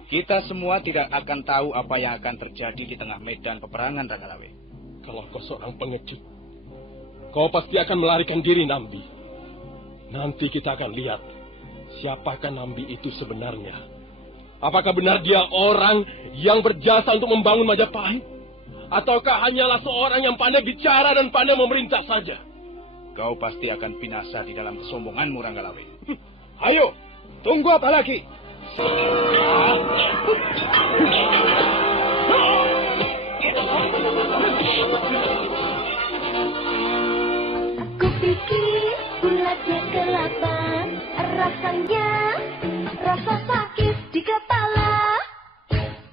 Kita semua tidak akan tahu apa yang akan terjadi di tengah medan peperangan, Ranggalawe. Kalau kau seorang pengecut, kau pasti akan melarikan diri, Nambi. Nanti kita akan lihat siapakah Nambi itu sebenarnya. Apakah benar dia orang yang berjasa untuk membangun Majapahit? Ataukah hanyalah seorang yang pandai bicara dan pandai memerintah saja? Kau pasti akan binasa di dalam kesombonganmu, Ranggalawe. Ayo, tunggu apa lagi? Aku pikir bulatnya kelapa, rasanya rasa sakit di kepala.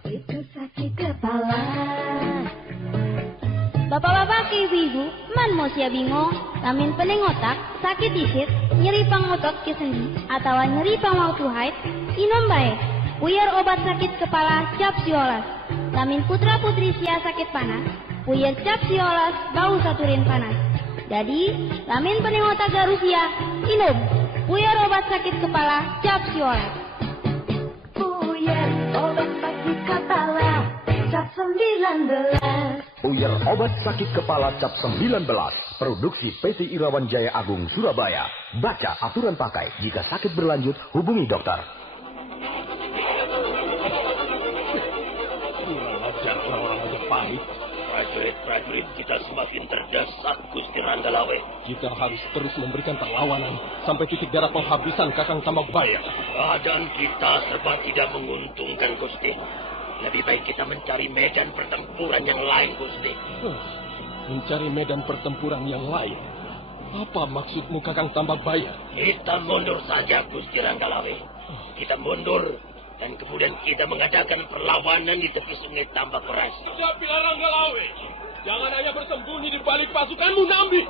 Itu sakit kepala. Bapak-bapak ke ibu-ibu, man mau sia bingung, lamin pening otak, sakit disit, nyeri pang otot ke sendi, atau nyeri pang waktu haid, inom baik. Puyer obat sakit kepala cap siolas. Lamin putra putri sia sakit panas, puyer cap siolas bau saturin panas. Jadi, lamin pening otak garusia, inom. Puyer obat sakit kepala cap siolas. Puyer obat sakit kepala cap 19. Puyer obat sakit kepala cap 19. Produksi PT Irawan Jaya Agung Surabaya. Baca aturan pakai. Jika sakit berlanjut, hubungi dokter. Orang-orang Majapahit. Prajurit-prajurit kita semakin terdesak, Gusti Ranggalawe. Kita harus terus memberikan perlawanan sampai titik darah penghabisan Kakang Tambakbaya. Keadaan kita serba tidak menguntungkan, Gusti. Lebih baik kita mencari medan pertempuran yang lain, Gusti. Mencari medan pertempuran yang lain? Apa maksudmu, Kakang Tambakbaya? Kita mundur saja, Gusti Ranggalawe. Kita mundur, dan kemudian kita mengadakan perlawanan di tepi sungai Tambak Beras. Tidak, Ranggalawe. Jangan hanya bersembunyi di balik pasukanmu, Nambi.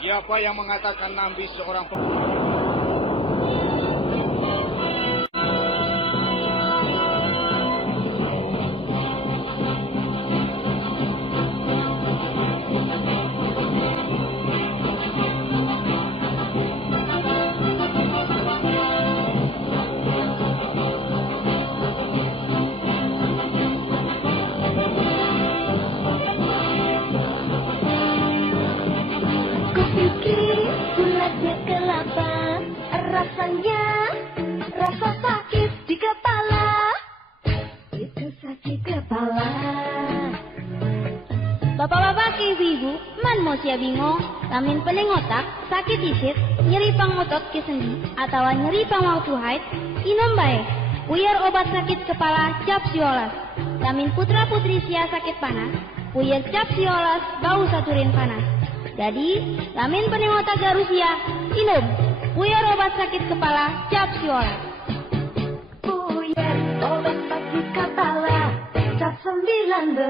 Siapa yang mengatakan Nambi seorang Rasanya rasa sakit di kepala. Itu sakit kepala. Bapak-bapak ke ibu-ibu, man mau sia bingung, lamin pening otak, sakit disit, nyeri pang otot ke sendi, atau nyeri pang waktu haid, inom baik. Puyer obat sakit kepala cap siolas. Lamin putra putri sia sakit panas, puyer cap siolas bau saturin panas. Jadi, lamin pening otak garusia, inom. Puyer obat sakit kepala cap siolas. Puyer obat sakit kepala cap 19.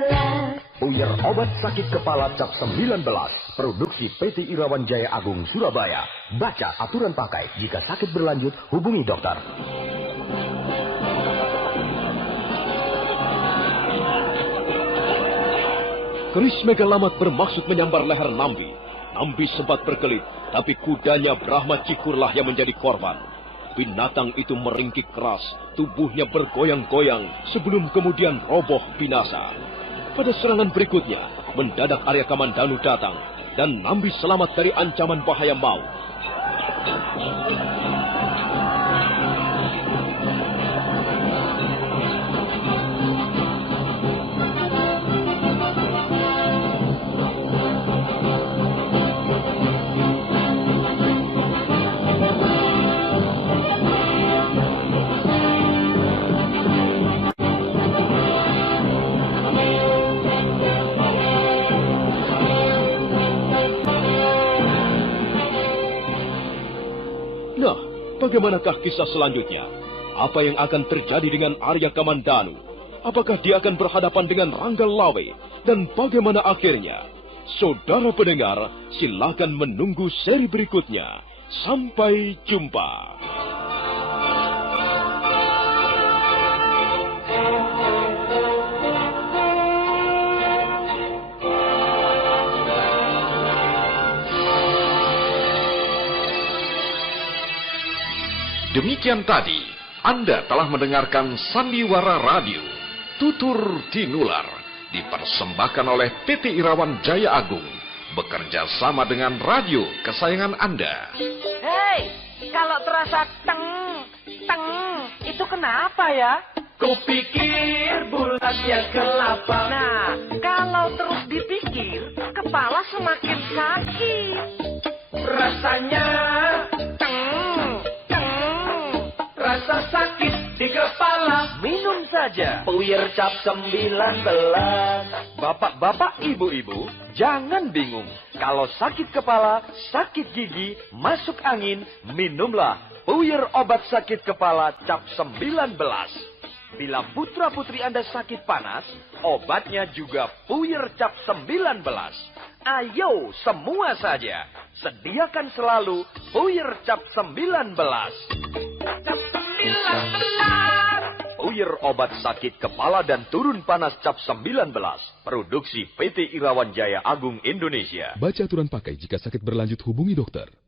Puyer obat sakit kepala cap 19. Produksi PT Irawan Jaya Agung Surabaya. Baca aturan pakai. Jika sakit berlanjut, hubungi dokter. Keris Megalamat bermaksud menyambar leher Nambi. Nambi sempat berkelit, tapi kudanya Brahma Cikurlah yang menjadi korban. Binatang itu meringkik keras, tubuhnya bergoyang-goyang sebelum kemudian roboh binasa. Pada serangan berikutnya, mendadak Arya Kamandanu datang, dan Nambi selamat dari ancaman bahaya maut. Bagaimanakah kisah selanjutnya? Apa yang akan terjadi dengan Arya Kamandanu? Apakah dia akan berhadapan dengan Ranggalawe? Dan bagaimana akhirnya? Saudara pendengar, silakan menunggu seri berikutnya. Sampai jumpa. Demikian tadi, Anda telah mendengarkan Sandiwara Radio, Tutur Tinular, dipersembahkan oleh PT Irawan Jaya Agung, bekerja sama dengan radio kesayangan Anda. Hei, kalau terasa teng, itu kenapa ya? Kupikir bulatnya kelapa. Nah, kalau terus dipikir, kepala semakin sakit. Rasanya rasa sakit di kepala. Minum saja Puyer Cap 19. Bapak-bapak, ibu-ibu, jangan bingung. Kalau sakit kepala, sakit gigi, masuk angin, minumlah Puyer obat sakit kepala Cap 19. Bila putra-putri Anda sakit panas, obatnya juga Puyer Cap 19. Ayo, semua saja. Sediakan selalu Puyer Cap 19. Cap 19. Puyer obat sakit kepala dan turun panas Cap 19. Produksi PT Irawan Jaya Agung Indonesia. Baca aturan pakai jika sakit berlanjut hubungi dokter.